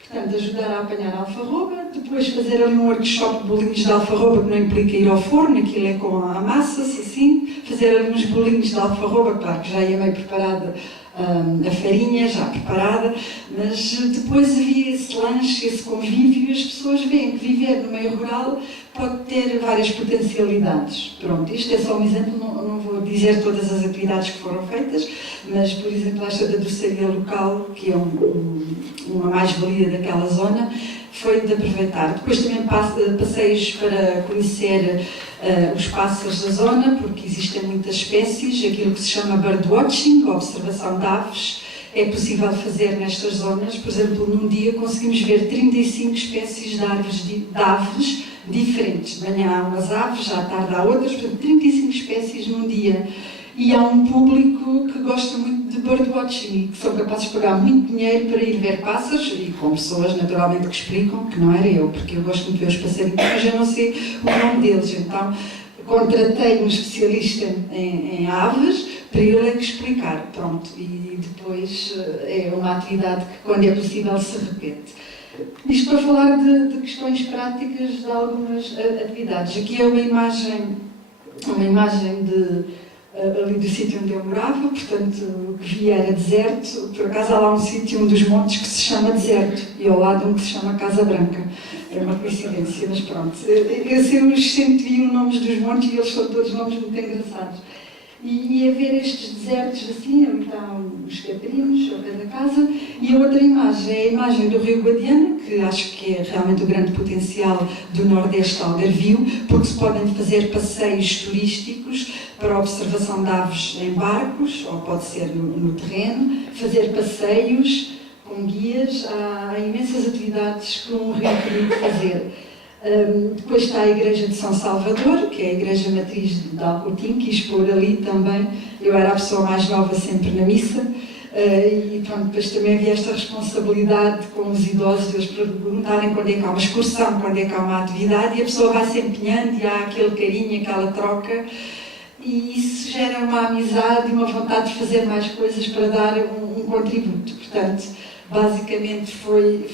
Portanto, ajudar a apanhar a alfarroba, depois fazer ali um workshop de bolinhos de alfarroba, que não implica ir ao forno, aquilo é com a massa, assim, fazer ali uns bolinhos de alfarroba, claro que já ia meio preparada, a farinha já preparada, mas depois havia esse lanche, esse convívio, e as pessoas veem que viver no meio rural pode ter várias potencialidades. Pronto, isto é só um exemplo, não vou dizer todas as atividades que foram feitas, mas, por exemplo, esta da doçaria local, que é uma mais-valia daquela zona, foi de aproveitar. Depois também passeios para conhecer os pássaros da zona, porque existem muitas espécies, aquilo que se chama birdwatching, observação de aves, é possível fazer nestas zonas. Por exemplo, num dia conseguimos ver 35 espécies de aves diferentes. De manhã há umas aves, à tarde há outras, portanto 35 espécies num dia. E há um público que gosta muito de birdwatching e que são capazes de pagar muito dinheiro para ir ver pássaros, e com pessoas naturalmente que explicam, que não era eu, porque eu gosto muito de ver os passarinhos, mas eu não sei o nome deles. Então contratei um especialista em aves para ele explicar. Pronto, e depois é uma atividade que, quando é possível, se repete. Isto para falar de questões práticas de algumas atividades. Aqui é uma imagem ali do sítio onde eu morava, portanto o que via era deserto. Por acaso há lá um sítio, um dos montes que se chama Deserto, e ao lado um que se chama Casa Branca. É uma coincidência, mas pronto. Eu sempre vi os nomes dos montes e eles são todos nomes muito engraçados. E a ver estes desertos assim, onde estão os caprinos ao pé da casa, e a outra imagem é a imagem do Rio Guadiana, que acho que é realmente o grande potencial do Nordeste Algarvio, porque se podem fazer passeios turísticos para a observação de aves em barcos, ou pode ser no terreno, fazer passeios com guias, há imensas atividades que um rio permite fazer. Depois está a Igreja de São Salvador, que é a igreja matriz de Alcotim, quis pôr ali também. Eu era a pessoa mais nova sempre na missa, e pronto, depois também havia esta responsabilidade com os idosos, eles perguntarem quando é que há uma excursão, quando é que há uma atividade, e a pessoa vai se empenhando e há aquele carinho, aquela troca, e isso gera uma amizade e uma vontade de fazer mais coisas para dar um contributo. Portanto, basicamente foi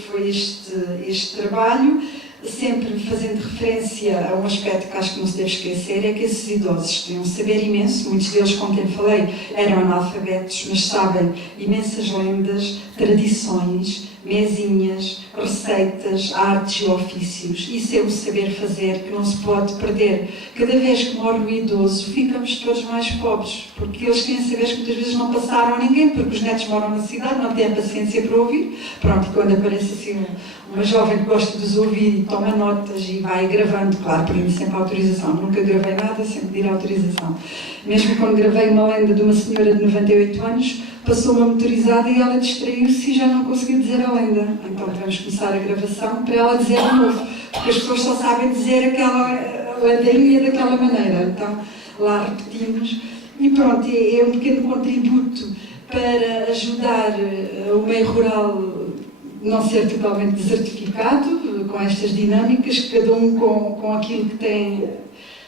este trabalho, sempre fazendo referência a um aspecto que acho que não se deve esquecer, é que esses idosos têm um saber imenso, muitos deles com quem falei eram analfabetos, mas sabem imensas lendas, tradições, mesinhas, receitas, artes e ofícios. Isso é o saber fazer que não se pode perder. Cada vez que morre o idoso, ficamos todos mais pobres, porque eles têm saberes que muitas vezes não passaram a ninguém, porque os netos moram na cidade, não têm a paciência para ouvir. Pronto, quando aparece assim uma jovem que gosta de os ouvir e toma notas e vai gravando, claro, pedindo sempre autorização. Nunca gravei nada sem pedir autorização. Mesmo quando gravei uma lenda de uma senhora de 98 anos, passou uma motorizada e ela distraiu-se e já não conseguiu dizer a lenda. Então tivemos que começar a gravação para ela dizer de novo, porque as pessoas só sabem dizer aquela ladainha daquela maneira. Então lá repetimos. E pronto, é um pequeno contributo para ajudar o meio rural não ser totalmente desertificado, com estas dinâmicas, cada um com aquilo que tem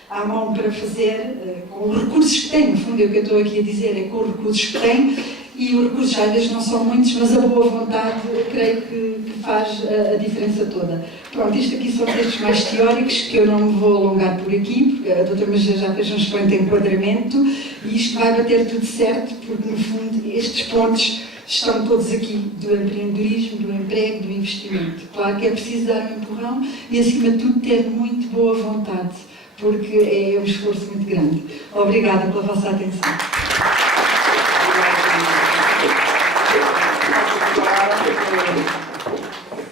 à mão para fazer, com os recursos que tem, no fundo é o que eu estou aqui a dizer, é com os recursos que tem, e os recursos às vezes não são muitos, mas a boa vontade creio que faz a diferença toda. Pronto, isto aqui são textos mais teóricos, que eu não me vou alongar por aqui, porque a doutora Magia já fez um excelente enquadramento, e isto vai bater tudo certo, porque no fundo estes pontos estão todos aqui, do empreendedorismo, do emprego, do investimento. Claro que é preciso dar um empurrão e, acima de tudo, ter muito boa vontade, porque é um esforço muito grande. Obrigada pela vossa atenção.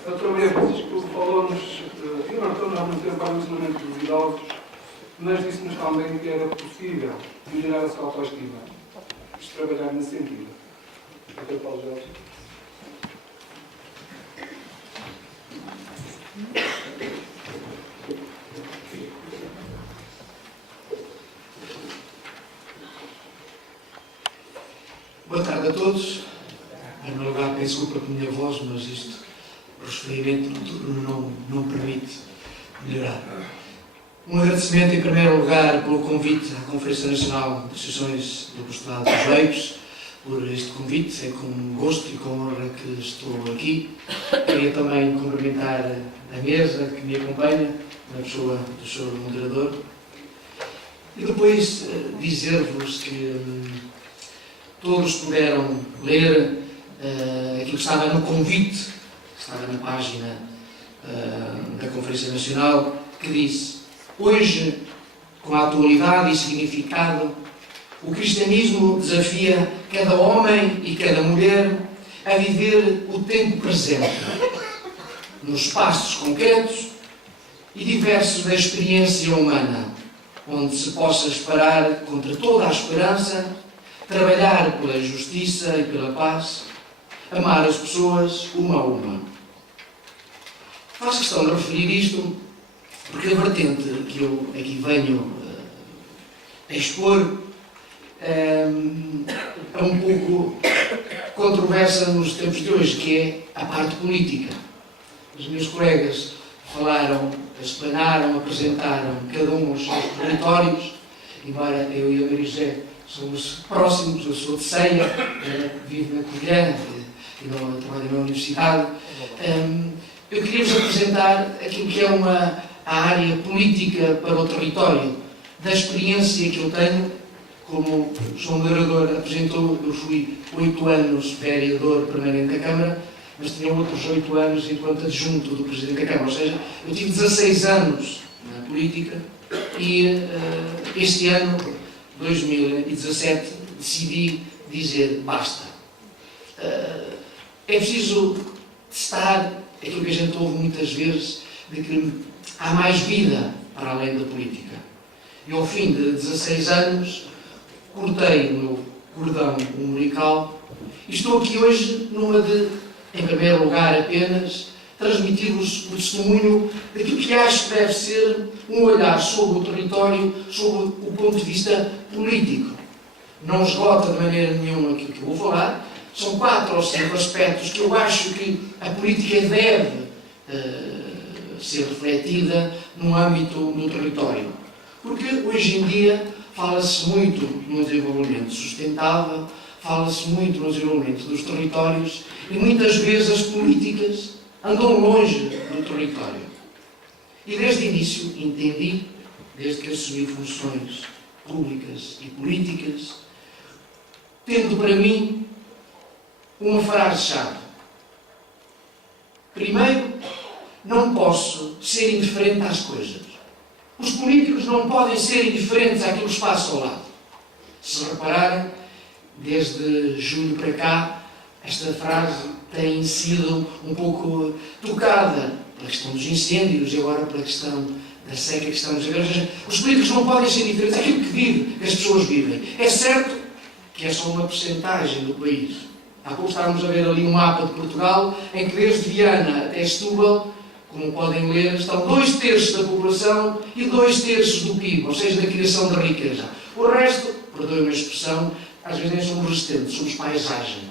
A doutora Maria Francisco falou-nos, alertou-nos há muito tempo para o ensinamento dos idosos, mas disse-nos também que era possível melhorar a sua autoestima. Isto trabalhar nesse sentido. Doutor Paulo Jorge. Boa tarde a todos. Em primeiro lugar, peço desculpa pela minha voz, mas isto, o resfriamento não permite melhorar. Um agradecimento, em primeiro lugar, pelo convite à Conferência Nacional de Associações do Apostolado dos Leigos, por este convite. É com gosto e com honra que estou aqui. Queria também cumprimentar a mesa que me acompanha, na pessoa do Sr. Moderador. E depois dizer-vos que todos puderam ler aquilo que estava no convite, que estava na página da Conferência Nacional, que disse: hoje, com a atualidade e significado, o cristianismo desafia cada homem e cada mulher a viver o tempo presente, nos espaços concretos e diversos da experiência humana, onde se possa esperar contra toda a esperança, trabalhar pela justiça e pela paz, amar as pessoas uma a uma. Faço questão de referir isto porque a vertente que eu aqui venho a expor é um pouco controversa nos tempos de hoje, que é a parte política. Os meus colegas falaram, explanaram, apresentaram cada um os seus territórios, embora eu e a Maria José somos próximos. Eu sou de Ceia, vivo na Covilhã e trabalho na universidade. Eu queria-vos apresentar aquilo que é a área política para o território, da experiência que eu tenho como o Sr. Moderador apresentou, eu fui 8 anos vereador permanente da Câmara, mas tinha outros 8 anos enquanto adjunto do Presidente da Câmara. Ou seja, eu tive 16 anos na política e este ano, 2017, decidi dizer basta. É preciso testar aquilo que a gente ouve muitas vezes, de que há mais vida para além da política. E ao fim de 16 anos, cortei o meu cordão umbilical e estou aqui hoje numa de, em primeiro lugar apenas, transmitir-vos o testemunho daquilo que acho que deve ser um olhar sobre o território, sobre o ponto de vista político. Não esgota de maneira nenhuma aquilo que eu vou falar, são 4 ou 5 aspectos que eu acho que a política deve ser refletida no âmbito do território. Porque hoje em dia fala-se muito no desenvolvimento sustentável, fala-se muito no desenvolvimento dos territórios e muitas vezes as políticas andam longe do território. E desde o início entendi, desde que assumi funções públicas e políticas, tendo para mim uma frase-chave. Primeiro, não posso ser indiferente às coisas. Os políticos não podem ser indiferentes àquilo que se passa ao lado. Se repararem, desde julho para cá, esta frase tem sido um pouco tocada pela questão dos incêndios e agora pela questão da seca que estamos a ver. Ou seja, os políticos não podem ser indiferentes àquilo que as pessoas vivem. É certo que é só uma percentagem do país. Há pouco estávamos a ver ali um mapa de Portugal, em que desde Viana até Setúbal, como podem ler, estão 2/3 da população e 2/3 do PIB, ou seja, da criação de riqueza. O resto, perdoem-me a expressão, às vezes nem somos resistentes, somos paisagem.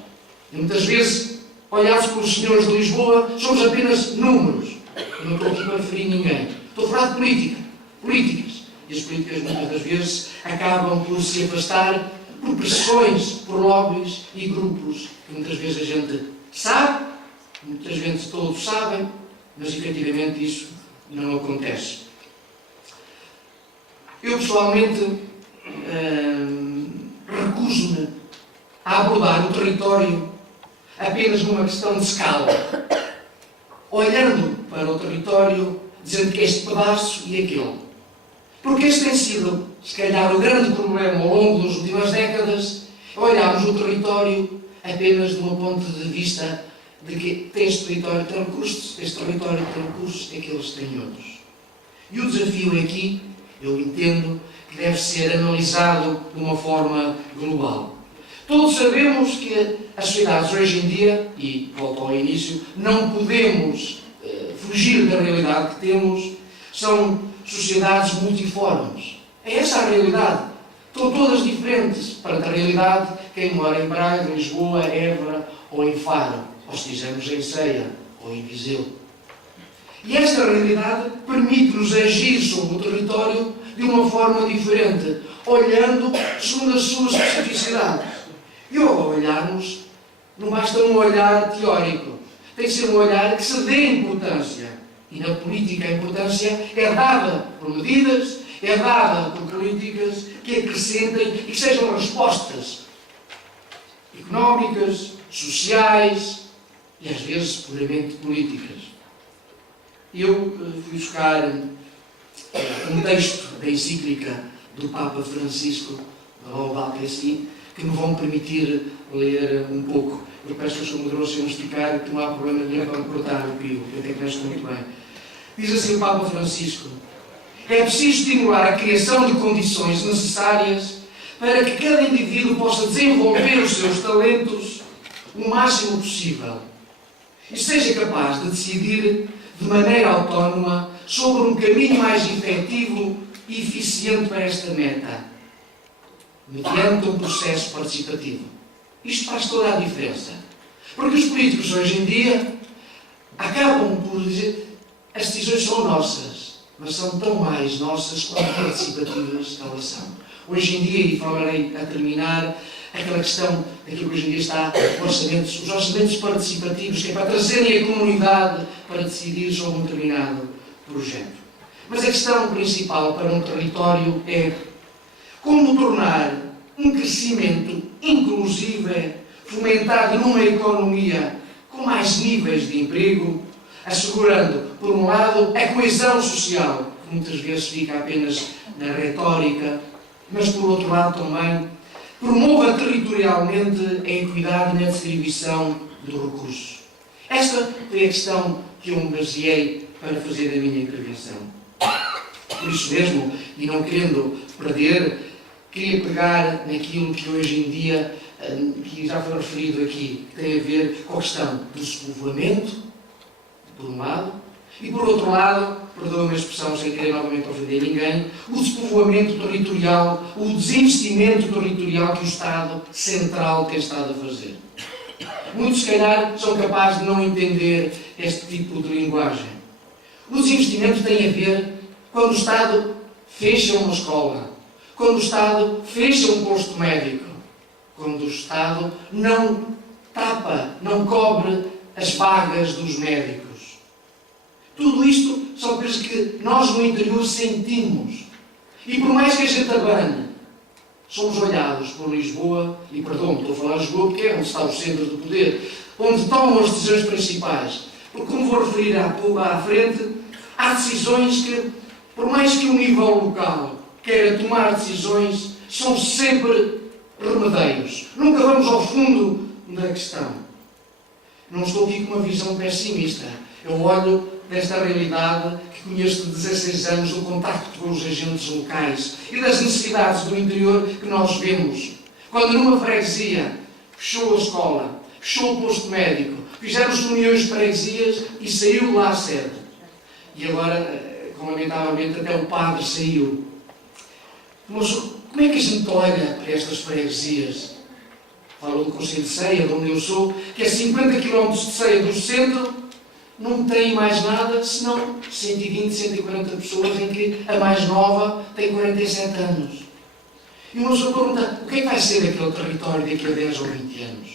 E muitas vezes, olhados pelos senhores de Lisboa, somos apenas números. Eu não estou aqui para ferir ninguém. Estou a falar de políticas. E as políticas, muitas das vezes, acabam por se afastar por pressões, por lobbies e grupos que muitas vezes a gente sabe, muitas vezes todos sabem, mas efetivamente isso não acontece. Eu pessoalmente recuso-me a abordar o território apenas numa questão de escala, olhando para o território, dizendo que este pedaço e aquele. Porque este tem sido, se calhar, o grande problema ao longo das últimas décadas, olharmos o território apenas de um ponto de vista de que este território tem recursos, este território tem recursos, aqueles têm outros. E o desafio aqui, eu entendo, que deve ser analisado de uma forma global. Todos sabemos que as sociedades hoje em dia, e volto ao início, não podemos fugir da realidade que temos, são sociedades multiformes. É essa a realidade. Estão todas diferentes perante a realidade, quem mora em Braga, Lisboa, Évora ou em Faro, ou se estivermos em Ceia ou em Viseu. E esta realidade permite-nos agir sobre o território de uma forma diferente, olhando segundo as suas especificidades. E ao olharmos, não basta um olhar teórico, tem que ser um olhar que se dê importância. E na política a importância é dada por medidas, é dada por políticas que acrescentem e que sejam respostas económicas, sociais e às vezes puramente políticas. Eu fui buscar um texto da encíclica do Papa Francisco, da Laudato Si, que me vão permitir ler um pouco. Eu peço que o Sr. Moderador se esticar, que não há problema nenhum para me cortar o pio, eu até conheço muito bem. Diz assim o Papa Francisco: é preciso estimular a criação de condições necessárias para que cada indivíduo possa desenvolver os seus talentos o máximo possível e seja capaz de decidir de maneira autónoma sobre um caminho mais efetivo e eficiente para esta meta, mediante um processo participativo. Isto faz toda a diferença. Porque os políticos hoje em dia acabam por dizer as decisões são nossas, mas são tão mais nossas quanto participativas que elas são. Hoje em dia, e falarei a terminar, aquela questão daquilo que hoje em dia está, os orçamentos participativos, que é para trazerem a comunidade para decidir sobre um determinado projeto. Mas a questão principal para um território é como tornar um crescimento inclusivo, fomentado numa economia com mais níveis de emprego, assegurando, por um lado, a coesão social, que muitas vezes fica apenas na retórica, mas, por outro lado, também promova territorialmente a equidade na distribuição dos recursos. Esta foi a questão que eu me baseei para fazer a minha intervenção. Por isso mesmo, e não querendo perder, queria pegar naquilo que hoje em dia, que já foi referido aqui, que tem a ver com a questão do despovoamento, por um lado, e por outro lado, perdoa-me a expressão sem querer novamente ofender ninguém, o despovoamento territorial, o desinvestimento territorial que o Estado Central tem estado a fazer. Muitos, se calhar, são capazes de não entender este tipo de linguagem. O desinvestimento tem a ver quando o Estado fecha uma escola, quando o Estado fecha um posto médico, quando o Estado não tapa, não cobre as vagas dos médicos. Tudo isto são coisas que nós no interior sentimos. E por mais que a gente abane, somos olhados por Lisboa, e perdão, estou a falar de Lisboa porque é onde está os centros do poder, onde tomam as decisões principais. Porque, como vou referir à frente, há decisões que, por mais que o nível local queira tomar decisões, são sempre remedeios. Nunca vamos ao fundo da questão. Não estou aqui com uma visão pessimista. Eu olho desta realidade que conheço de 16 anos do contacto com os agentes locais e das necessidades do interior que nós vemos. Quando numa freguesia fechou a escola, fechou o posto médico, fizemos reuniões de freguesias e saiu lá a sede. E agora, lamentavelmente, até o padre saiu. Mas como é que a gente olha para estas freguesias? Falo do Conselho de Ceia, de onde eu sou, que é 50 km de Ceia do centro, não tem mais nada, senão 120, 140 pessoas, em que a mais nova tem 47 anos. E uma pessoa pergunta, o que é que vai ser aquele território daqui a 10 ou 20 anos?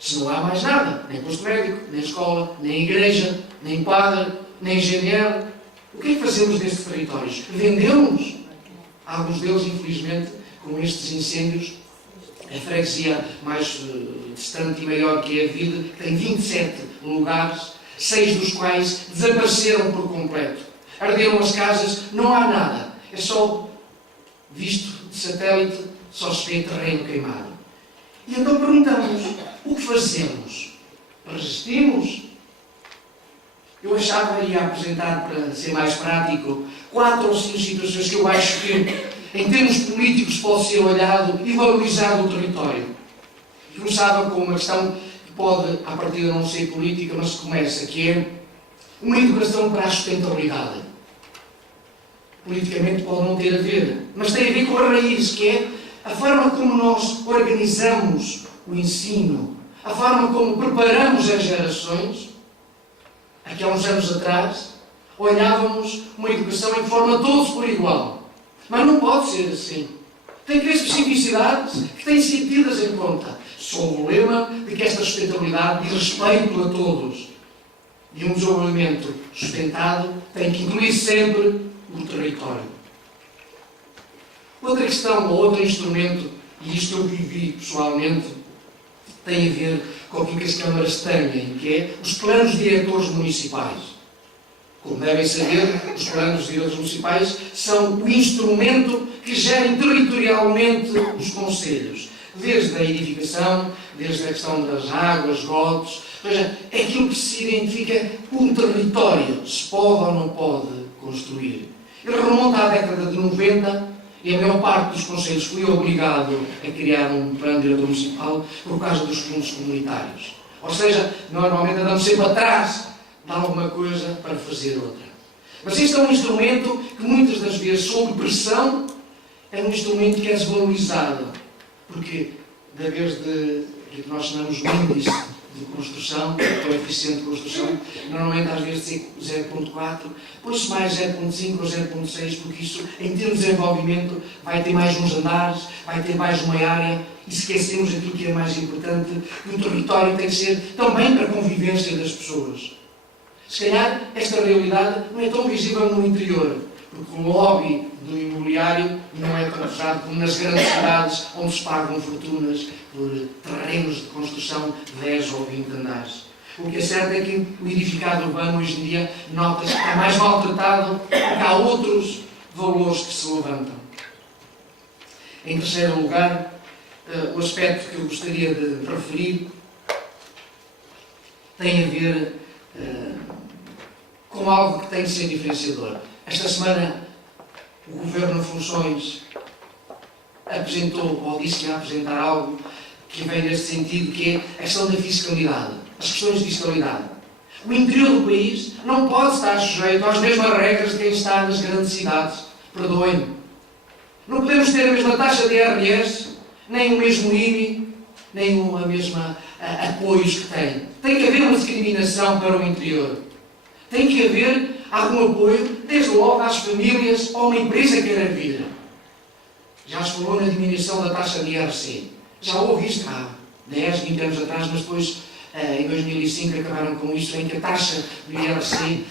Se não há mais nada, nem posto médico, nem escola, nem igreja, nem padre, nem GNR, o que é que fazemos destes territórios? Vendemos? Alguns deles, infelizmente, com estes incêndios, a freguesia mais distante e maior que é a Vide, tem 27 lugares, 6 dos quais desapareceram por completo. Arderam as casas, não há nada. É só, visto de satélite, só se vê terreno queimado. E então perguntamos, o que fazemos? Resistimos? Eu achava, ia apresentar, para ser mais prático, 4 ou 5 situações que eu acho que, em termos políticos, pode ser olhado e valorizado o território. Começava com uma questão que pode, à partida, não ser política, mas começa, que é uma educação para a sustentabilidade. Politicamente pode não ter a ver, mas tem a ver com a raiz, que é a forma como nós organizamos o ensino, a forma como preparamos as gerações. Aqui há uns anos atrás, olhávamos uma educação em que forma todos por igual. Mas não pode ser assim. Tem que haver especificidades que têm sido tidas em conta. Sob o lema de que esta sustentabilidade e respeito a todos e um desenvolvimento sustentado tem que incluir sempre o território. Outra questão, ou outro instrumento, e isto eu vivi pessoalmente, tem a ver com aquilo que as câmaras têm, que é os planos diretores municipais. Como devem saber, os planos diretores municipais são o instrumento que gerem territorialmente os concelhos. Desde a edificação, desde a questão das águas, esgotos, ou seja, é aquilo que se identifica um território, se pode ou não pode construir. Ele remonta à década de 90 e a maior parte dos concelhos foi obrigado a criar um plano diretor municipal por causa dos fundos comunitários. Ou seja, normalmente andamos sempre atrás de alguma coisa para fazer outra. Mas este é um instrumento que muitas das vezes, sob pressão, é um instrumento que é desvalorizado. Porque, da vez de que nós chamamos de índice de construção, o coeficiente de construção, normalmente às vezes é 0.4, põe-se mais 0.5 ou 0.6, porque isso, em termos de desenvolvimento, vai ter mais uns andares, vai ter mais uma área, e esquecemos aquilo que é mais importante, que o território tem que ser também para a convivência das pessoas. Se calhar, esta realidade não é tão visível no interior, porque o lobby do imobiliário não é tão pesado como nas grandes cidades onde se pagam fortunas por terrenos de construção de 10 ou 20 andares. O que é certo é que o edificado urbano hoje em dia nota-se que está mais maltratado porque há outros valores que se levantam. Em terceiro lugar, o aspecto que eu gostaria de referir tem a ver com algo que tem de ser diferenciador. Esta semana, o Governo em funções apresentou, ou disse que ia apresentar algo que vem neste sentido, que é a questão da fiscalidade, as questões de fiscalidade. O interior do país não pode estar sujeito às mesmas regras de quem está nas grandes cidades. Perdoem-me. Não podemos ter a mesma taxa de IRS, nem o mesmo IMI, nem a mesma apoios que tem. Tem que haver uma discriminação para o interior. Tem que haver algum apoio, desde logo às famílias ou uma empresa que queira vir. Já se falou na diminuição da taxa de IRC. Já houve isto há 10, 20 anos atrás, mas depois, em 2005, acabaram com isto, em que a taxa do IRC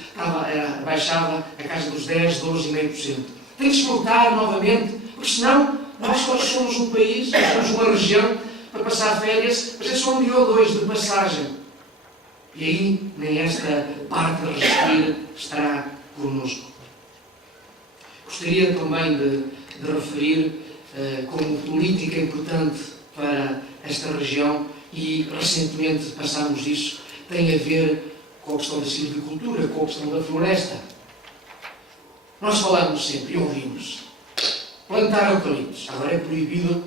baixava a casa dos 10, 12,5%. Tem que se voltar novamente, porque senão nós somos um país, somos uma região para passar férias, mas é só um dia ou dois de passagem. E aí, nem esta parte de resistir estará connosco. Gostaria também de referir como política importante para esta região, e recentemente passámos isso, tem a ver com a questão da silvicultura, com a questão da floresta. Nós falamos sempre e ouvimos plantar eucaliptos. Agora é proibido,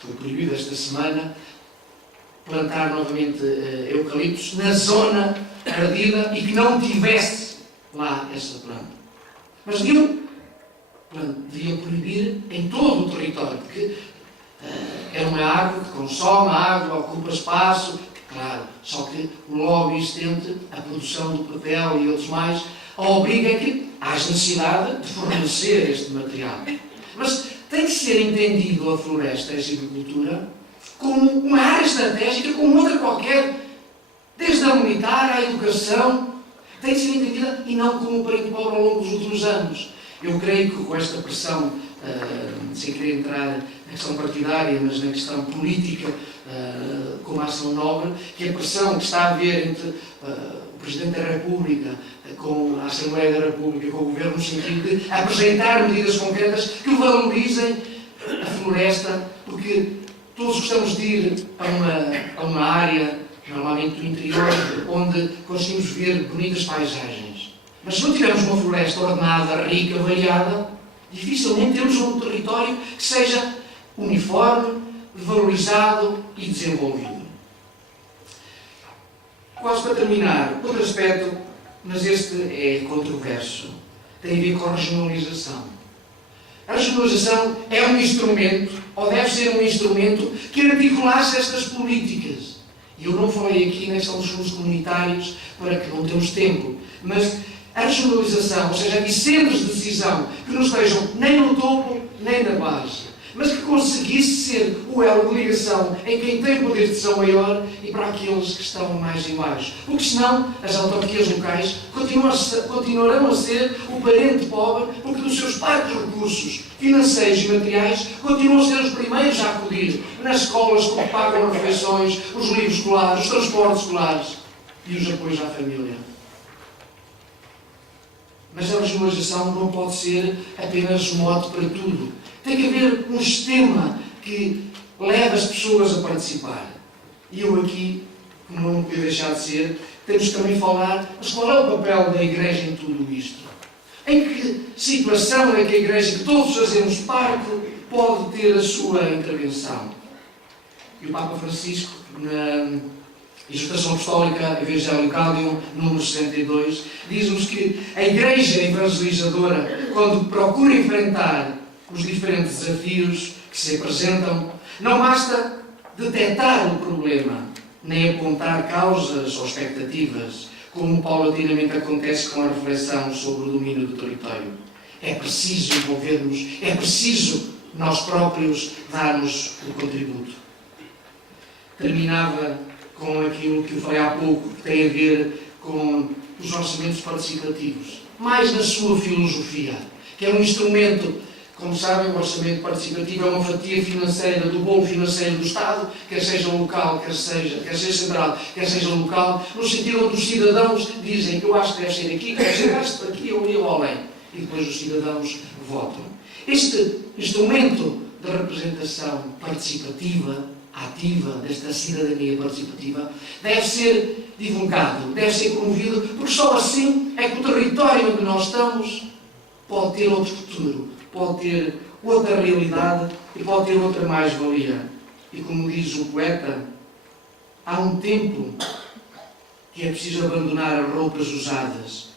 foi proibido esta semana, plantar novamente eucaliptos na zona ardida e que não tivesse lá essa planta. Mas deviam proibir em todo o território, porque é uma árvore que consome água, ocupa espaço, claro, só que o lobby estende a produção do papel e outros mais, obriga a que haja necessidade de fornecer este material. Mas tem que ser entendido a floresta e a silvicultura como uma área estratégica, como outra qualquer, desde a militar à educação, tem que ser entendida e não como um parente pobre ao longo dos últimos anos. Eu creio que com esta pressão, sem querer entrar na questão partidária, mas na questão política, como ação nobre, que a pressão que está a haver entre o Presidente da República, com a Assembleia da República, com o Governo, no sentido de apresentar medidas concretas que valorizem a floresta, porque todos gostamos de ir a uma área, normalmente do interior, onde conseguimos ver bonitas paisagens. Mas se não tivermos uma floresta ordenada, rica, variada, dificilmente temos um território que seja uniforme, valorizado e desenvolvido. Quase para terminar, outro aspecto, mas este é controverso, tem a ver com a regionalização. A regionalização é um instrumento, ou deve ser um instrumento, que articulasse estas políticas. E eu não falei aqui na questão dos fundos comunitários, para que não temos tempo, mas a regionalização, ou seja, aqui centros de decisão que não estejam nem no topo, nem na base, mas que conseguisse ser o elo de ligação em quem tem poder de decisão maior e para aqueles que estão mais em baixo. Porque senão as autarquias locais continuarão a ser o parente pobre, porque dos seus parcos recursos financeiros e materiais continuam a ser os primeiros a acudir nas escolas que pagam as refeições, os livros escolares, os transportes escolares e os apoios à família. Mas a regionalização não pode ser apenas mote para tudo. Tem que haver um sistema que leve as pessoas a participar. E eu aqui, como não podia deixar de ser, temos que também falar, mas qual é o papel da Igreja em tudo isto? Em que situação é que a Igreja, que todos fazemos parte, pode ter a sua intervenção? E o Papa Francisco, na Exortação Apostólica Evangelicalium, número 62, diz-nos que a Igreja evangelizadora, quando procura enfrentar os diferentes desafios que se apresentam, não basta detectar o problema, nem apontar causas ou expectativas, como paulatinamente acontece com a reflexão sobre o domínio do território. É preciso envolvermos, é preciso nós próprios darmos o contributo. Terminava com aquilo que eu falei há pouco, que tem a ver com os orçamentos participativos, mais na sua filosofia. que é um instrumento, como sabem, o orçamento participativo é uma fatia financeira do bolo financeiro do Estado, quer seja local, quer seja central, quer seja local, no sentido onde os cidadãos dizem que eu acho que deve ser aqui, deve ser este, aqui ou além. E depois os cidadãos votam. Este instrumento de representação participativa, ativa, desta cidadania participativa, deve ser divulgado, deve ser promovido, porque só assim é que o território onde nós estamos pode ter outro futuro, pode ter outra realidade e pode ter outra mais-valia. E como diz o poeta, há um tempo que é preciso abandonar as roupas usadas,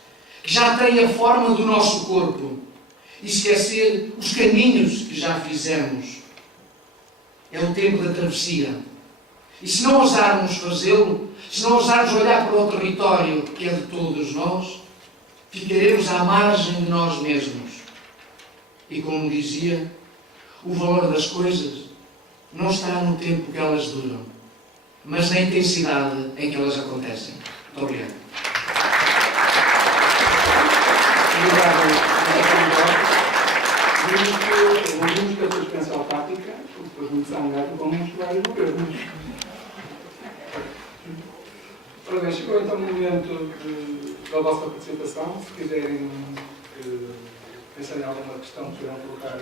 que já têm a forma do nosso corpo, e esquecer os caminhos que já fizemos. É o tempo da travessia. E se não ousarmos fazê-lo, se não ousarmos olhar para o território que é de todos nós, ficaremos à margem de nós mesmos. E como dizia, o valor das coisas não está no tempo que elas duram, mas na intensidade em que elas acontecem. Muito obrigado. Ouvimos que a sua experiência autárquica, depois de Sangado, vamos vários governos. Ora bem, chegou então o momento da vossa participação. Se quiserem pensar em alguma questão que queiram colocar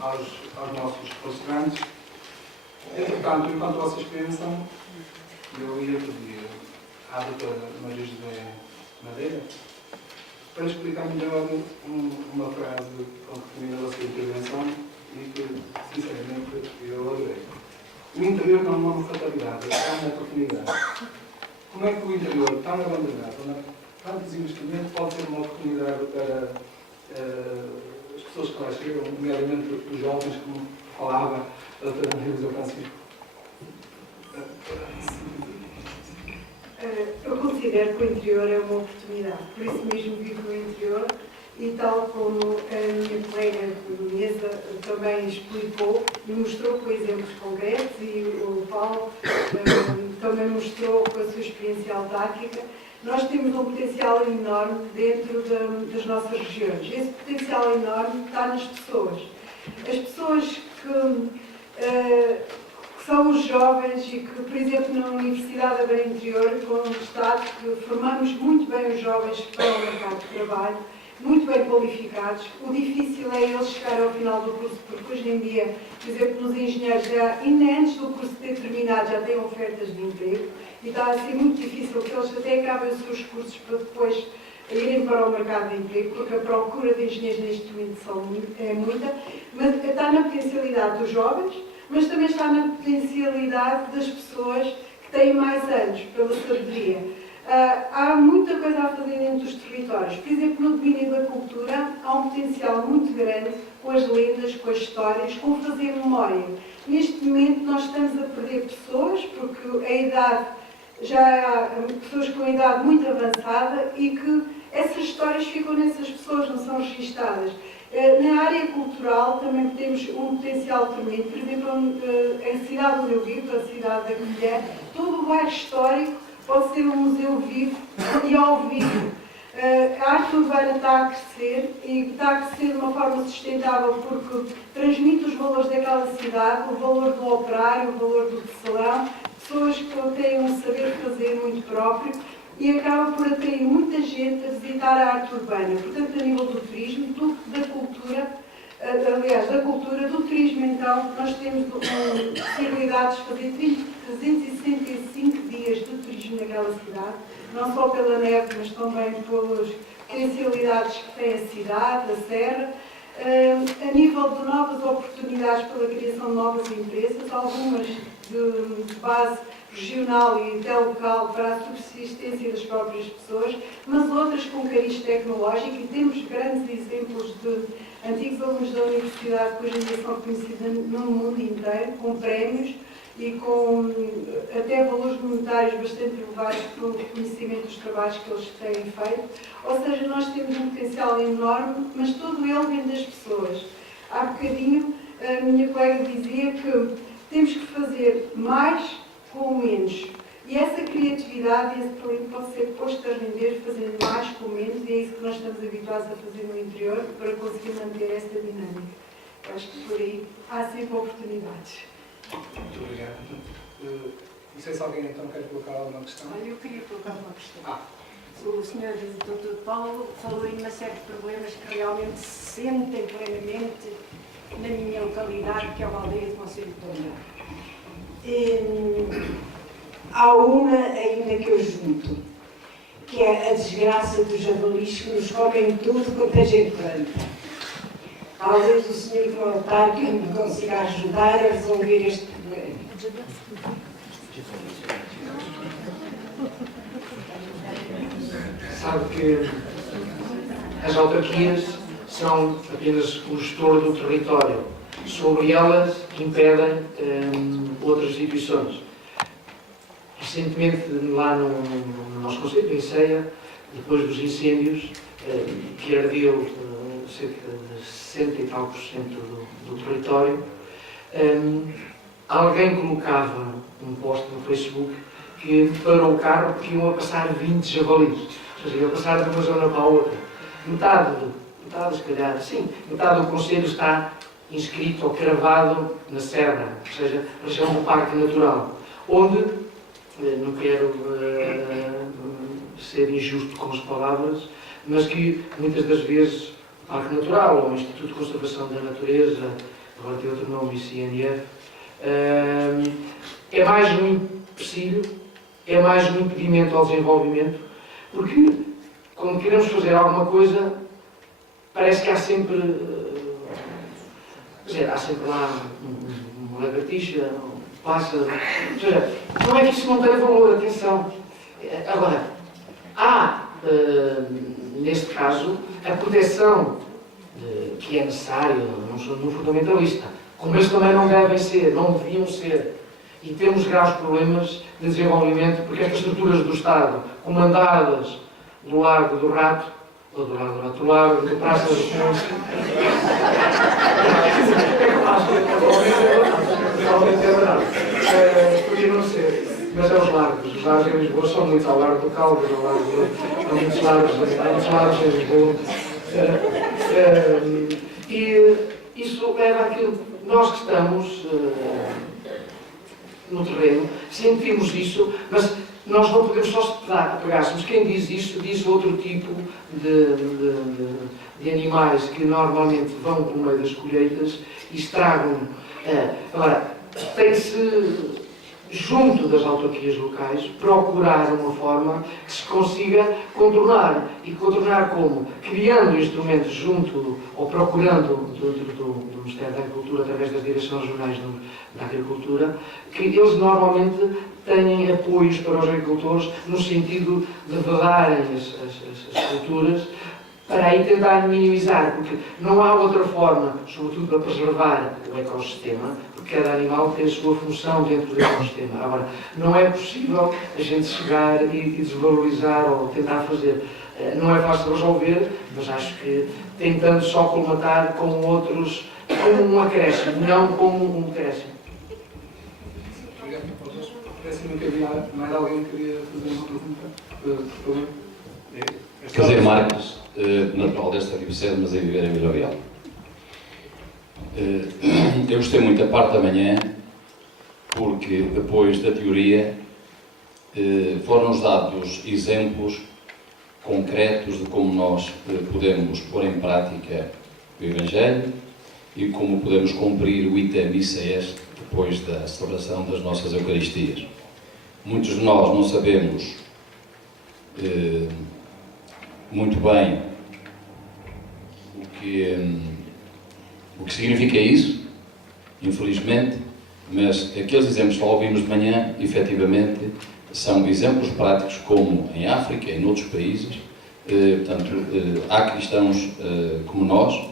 aos nossos participantes. Entretanto, enquanto vocês pensam, eu ia pedir à doutora Maria José Madeira para explicar melhor uma frase com que termina a sua intervenção e que, sinceramente, eu adorei. O interior não é uma fatalidade, é uma oportunidade. Como é que o interior, tão abandonado, onde há tantos investimentos, pode ser uma oportunidade para as pessoas que lá chegam, nomeadamente os jovens, como falava a doutora Maria José Francisco? Eu considero que o interior é uma oportunidade, por isso mesmo vivo no interior e tal como a minha colega de mesa também explicou e mostrou com exemplos concretos e o Paulo também mostrou com a sua experiência autárquica, nós temos um potencial enorme dentro das nossas regiões. Esse potencial enorme está nas pessoas. As pessoas que são os jovens e que, por exemplo, na Universidade da Beira Interior, com o Estado, que formamos muito bem os jovens para o mercado de trabalho, muito bem qualificados. O difícil é eles chegar ao final do curso, porque hoje em dia, por exemplo, nos engenheiros, ainda antes do curso ter terminado, já têm ofertas de emprego e está a ser muito difícil que eles até acabem os seus cursos para depois irem para o mercado de emprego, porque a procura de engenheiros neste momento é muita, mas está na potencialidade dos jovens, mas também está na potencialidade das pessoas que têm mais anos pela sabedoria. Há muita coisa a fazer dentro dos territórios. Por exemplo, no domínio da cultura, há um potencial muito grande com as lendas, com as histórias, com fazer memória. Neste momento, nós estamos a perder pessoas, porque a idade, já há pessoas com a idade muito avançada e que essas histórias ficam nessas pessoas, não são registadas. Na área cultural também temos um potencial tremendo. Por exemplo, a cidade onde eu vivo, a cidade da Covilhã, todo o bairro histórico pode ser um museu vivo e ao vivo. A arte urbana está a crescer e está a crescer de uma forma sustentável porque transmite os valores daquela cidade, o valor do operário, o valor do tecelão, pessoas que têm um saber fazer muito próprio e acaba por atrair muita gente a visitar a arte urbana. Portanto, a nível do turismo, da cultura, aliás, da cultura, do turismo, então, nós temos possibilidades de fazer 365 dias de turismo naquela cidade, não só pela neve, mas também pelas potencialidades que tem a cidade, a serra, a nível de novas oportunidades pela criação de novas empresas, algumas de base regional e até local para a subsistência das próprias pessoas, mas outras com cariz tecnológico e temos grandes exemplos de antigos alunos da universidade que hoje em dia são reconhecidos no mundo inteiro, com prémios e com até valores monetários bastante elevados pelo reconhecimento dos trabalhos que eles têm feito. Ou seja, nós temos um potencial enorme, mas todo ele vem das pessoas. Há bocadinho a minha colega dizia que temos que fazer mais com menos. E essa criatividade e esse talento pode ser posto a render fazendo mais com menos, e é isso que nós estamos habituados a fazer no interior para conseguir manter esta dinâmica. Eu acho que por aí há sempre oportunidades. Muito obrigado. Não sei se alguém então quer colocar alguma questão. Olha, eu queria colocar uma questão. O Sr. Dr. Paulo falou em uma série de problemas que realmente se sentem plenamente na minha localidade, que é a aldeia de Conselho de Tondela. Há uma ainda que eu junto, que é a desgraça dos javalis que nos comem tudo quanto a gente planta. Talvez o senhor do autarca me consiga ajudar a resolver este problema. Sabe que as autarquias são apenas o gestor do território. Sobre elas impedem outras instituições. Recentemente, lá no nosso concelho, em Ceia, depois dos incêndios, que ardeu cerca de 60 e tal por cento do território, alguém colocava um post no Facebook que parou o carro porque iam a passar 20 javalis. Ou seja, iam passar de uma zona para a outra. Metade se calhar, sim, metade do concelho está inscrito ou cravado na Serra, ou seja, a região do Parque Natural, onde, não quero ser injusto com as palavras, mas que muitas das vezes o Parque Natural ou o Instituto de Conservação da Natureza, agora tem outro nome, ICNF, é mais um empecilho, é mais um impedimento ao desenvolvimento, porque quando queremos fazer alguma coisa, parece que há sempre, há sempre lá uma lagartixa, um pássaro, ou seja, não é que isso não tenha valor, atenção. Agora, há, neste caso, a proteção que é necessária, não sou nenhum fundamentalista, como eles também não devem ser, não deviam ser. E temos graves problemas de desenvolvimento, porque estas estruturas do Estado, comandadas do Largo do Rato, ou do Largo do Praça do Ponce, realmente é verdade. Podia não ser, mas é os largos. Os largos em Lisboa são muitos, ao Largo do Caldas, ao Largo do... Há muitos largos em Lisboa. E isso leva àquilo. Nós que estamos no terreno, sentimos isso, mas nós não podemos só pegássemos. Quem diz isso, diz outro tipo de animais que normalmente vão por meio das colheitas e estragam. Agora, tem-se, junto das autarquias locais, procurar uma forma que se consiga contornar. E contornar como? Criando instrumentos junto, ou procurando do Ministério da Agricultura, através das direções regionais da Agricultura, que eles normalmente têm apoios para os agricultores no sentido de vedarem as culturas, para aí tentar minimizar, porque não há outra forma, sobretudo para preservar o ecossistema, porque cada animal tem a sua função dentro do ecossistema. Agora, não é possível a gente chegar e desvalorizar ou tentar fazer. Não é fácil resolver, mas acho que tentando só colmatar com outros, como um acréscimo, não como um decréscimo. Obrigado. Parece-me que havia mais alguém que queria fazer uma pergunta. Por favor. Caseiro Marques, natural desta Ribocede, mas a viver em Vila Real. Eu gostei muito da parte da manhã, porque depois da teoria foram-nos dados exemplos concretos de como nós podemos pôr em prática o Evangelho e como podemos cumprir o item ICS depois da celebração das nossas Eucaristias. Muitos de nós não sabemos muito bem o que significa isso, infelizmente, mas aqueles exemplos que ouvimos de manhã, efetivamente, são exemplos práticos como em África e em outros países. Portanto, há cristãos como nós,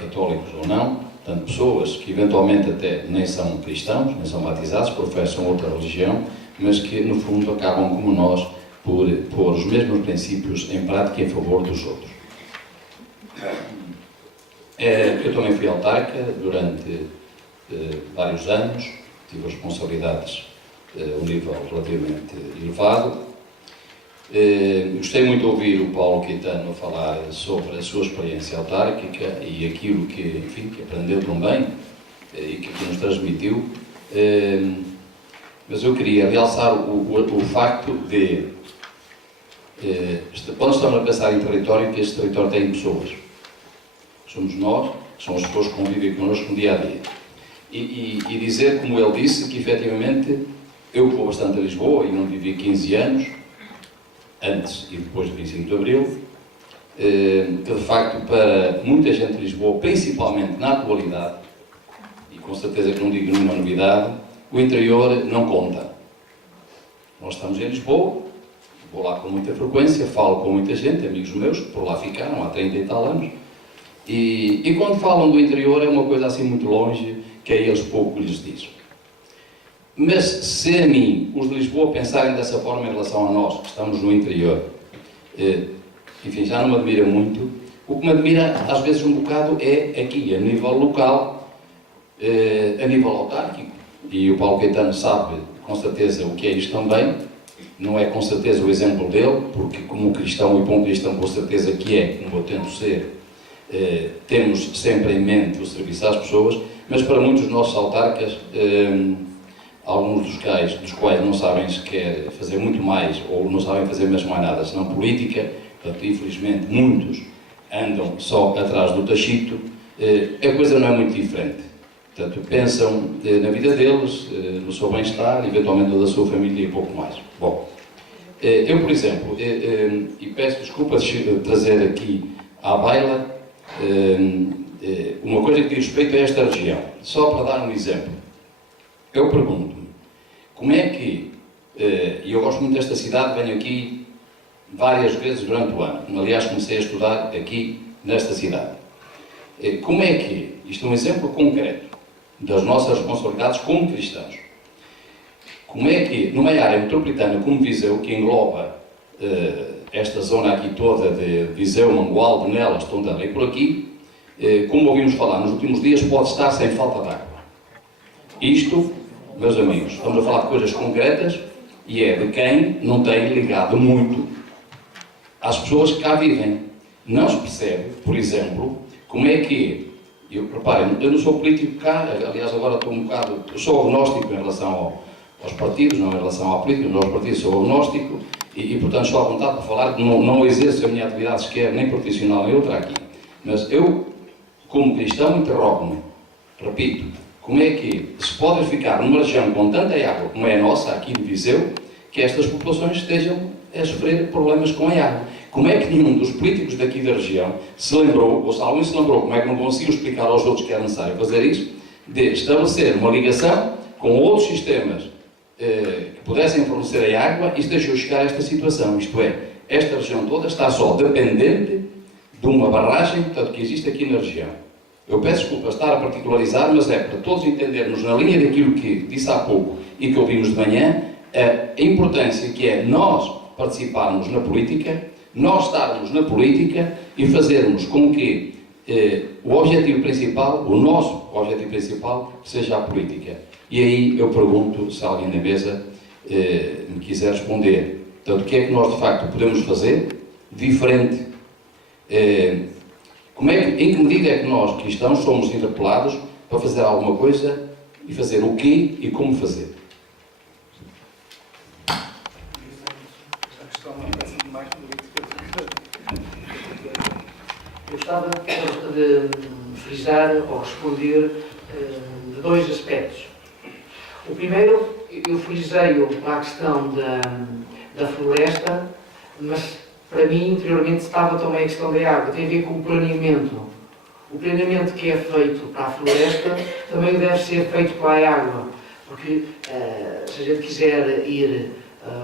católicos ou não, portanto, pessoas que eventualmente até nem são cristãos, nem são batizados, professam outra religião, mas que no fundo acabam como nós por pôr os mesmos princípios em prática em favor dos outros. Eu também fui autarca durante vários anos, tive responsabilidades um nível relativamente elevado. Gostei muito de ouvir o Paulo Caetano falar sobre a sua experiência autárquica e aquilo que, enfim, que aprendeu também e que nos transmitiu. Mas eu queria realçar o facto de, quando estamos a pensar em território, que este território tem pessoas. Somos nós, são as pessoas que convivem connosco no dia a dia. E dizer, como ele disse, que efetivamente eu vou bastante a Lisboa e não vivi 15 anos, antes e depois do 25 de Abril, que de facto para muita gente de Lisboa, principalmente na atualidade, e com certeza que não digo nenhuma novidade, o interior não conta. Nós estamos em Lisboa, vou lá com muita frequência, falo com muita gente, amigos meus, que por lá ficaram há 30 e tal anos, e quando falam do interior é uma coisa assim muito longe, que a eles pouco lhes diz. Mas se a mim, os de Lisboa, pensarem dessa forma em relação a nós, que estamos no interior, enfim, já não me admira muito. O que me admira, às vezes, um bocado é aqui, a nível local, a nível autárquico. E o Paulo Caetano sabe, com certeza, o que é isto também. Não é, com certeza, o exemplo dele, porque como cristão e bom cristão, com certeza que é, como eu tento ser, temos sempre em mente o serviço às pessoas, mas para muitos dos nossos autarcas, alguns dos quais não sabem sequer fazer muito mais, ou não sabem fazer mesmo mais nada, senão política, portanto, infelizmente, muitos andam só atrás do tachito, a coisa não é muito diferente. Portanto, pensam na vida deles, no seu bem-estar, eventualmente da sua família e pouco mais. Bom, eu, por exemplo, e peço desculpas de trazer aqui à baila uma coisa que diz respeito a esta região, só para dar um exemplo. Eu pergunto-me, como é que, e eu gosto muito desta cidade, venho aqui várias vezes durante o ano, aliás comecei a estudar aqui nesta cidade. Como é que, isto é um exemplo concreto das nossas responsabilidades como cristãos, como é que numa área metropolitana como Viseu, que engloba esta zona aqui toda de Viseu, Mangualde, Nelas, Tondela e por aqui, como ouvimos falar nos últimos dias, pode estar sem falta de água. Isto, meus amigos, estamos a falar de coisas concretas e é de quem não tem ligado muito às pessoas que cá vivem. Não se percebe, por exemplo, como é que, reparem, eu não sou político cá, aliás agora estou um bocado, eu sou agnóstico em relação aos partidos, não em relação à política, mas aos partidos sou agnóstico e portanto estou à vontade para falar, não exerço a minha atividade sequer, nem profissional nem outra aqui. Mas eu, como cristão, interrogo-me, repito, como é que se pode ficar numa região com tanta água como é a nossa, aqui de Viseu, que estas populações estejam a sofrer problemas com a água? Como é que nenhum dos políticos daqui da região se lembrou, ou se alguém se lembrou, como é que não conseguiu explicar aos outros que era necessário fazer isso, de estabelecer uma ligação com outros sistemas que pudessem fornecer a água e se deixou chegar a esta situação? Isto é, esta região toda está só dependente de uma barragem, portanto, que existe aqui na região. Eu peço desculpa estar a particularizar, mas é para todos entendermos na linha daquilo que disse há pouco e que ouvimos de manhã, a importância que é nós participarmos na política, nós estarmos na política e fazermos com que o objetivo principal, o nosso objetivo principal, seja a política. E aí eu pergunto se alguém na mesa me quiser responder. Portanto, o que é que nós de facto podemos fazer diferente? Em que medida é que nós, cristãos, somos interpelados para fazer alguma coisa e fazer o quê e como fazer? Eu gostava de frisar ou responder de dois aspectos. O primeiro, eu frisei-o para a questão da floresta, mas para mim, interiormente, estava também a questão da água. Tem a ver com o planeamento. O planeamento que é feito para a floresta também deve ser feito para a água. Porque se a gente quiser ir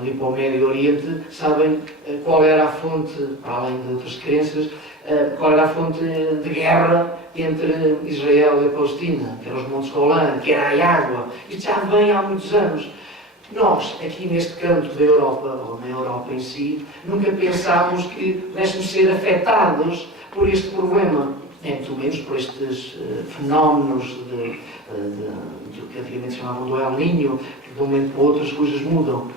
ali para o Médio Oriente, sabem qual era a fonte, para além de outras crenças, qual era a fonte de guerra entre Israel e a Palestina, que eram os Montes Golã, que era a água. Isto já vem há muitos anos. Nós, aqui neste canto da Europa, ou na Europa em si, nunca pensámos que pudéssemos ser afetados por este problema, muito menos por estes fenómenos que antigamente se chamavam do El Niño, que de um momento para o outro as coisas mudam.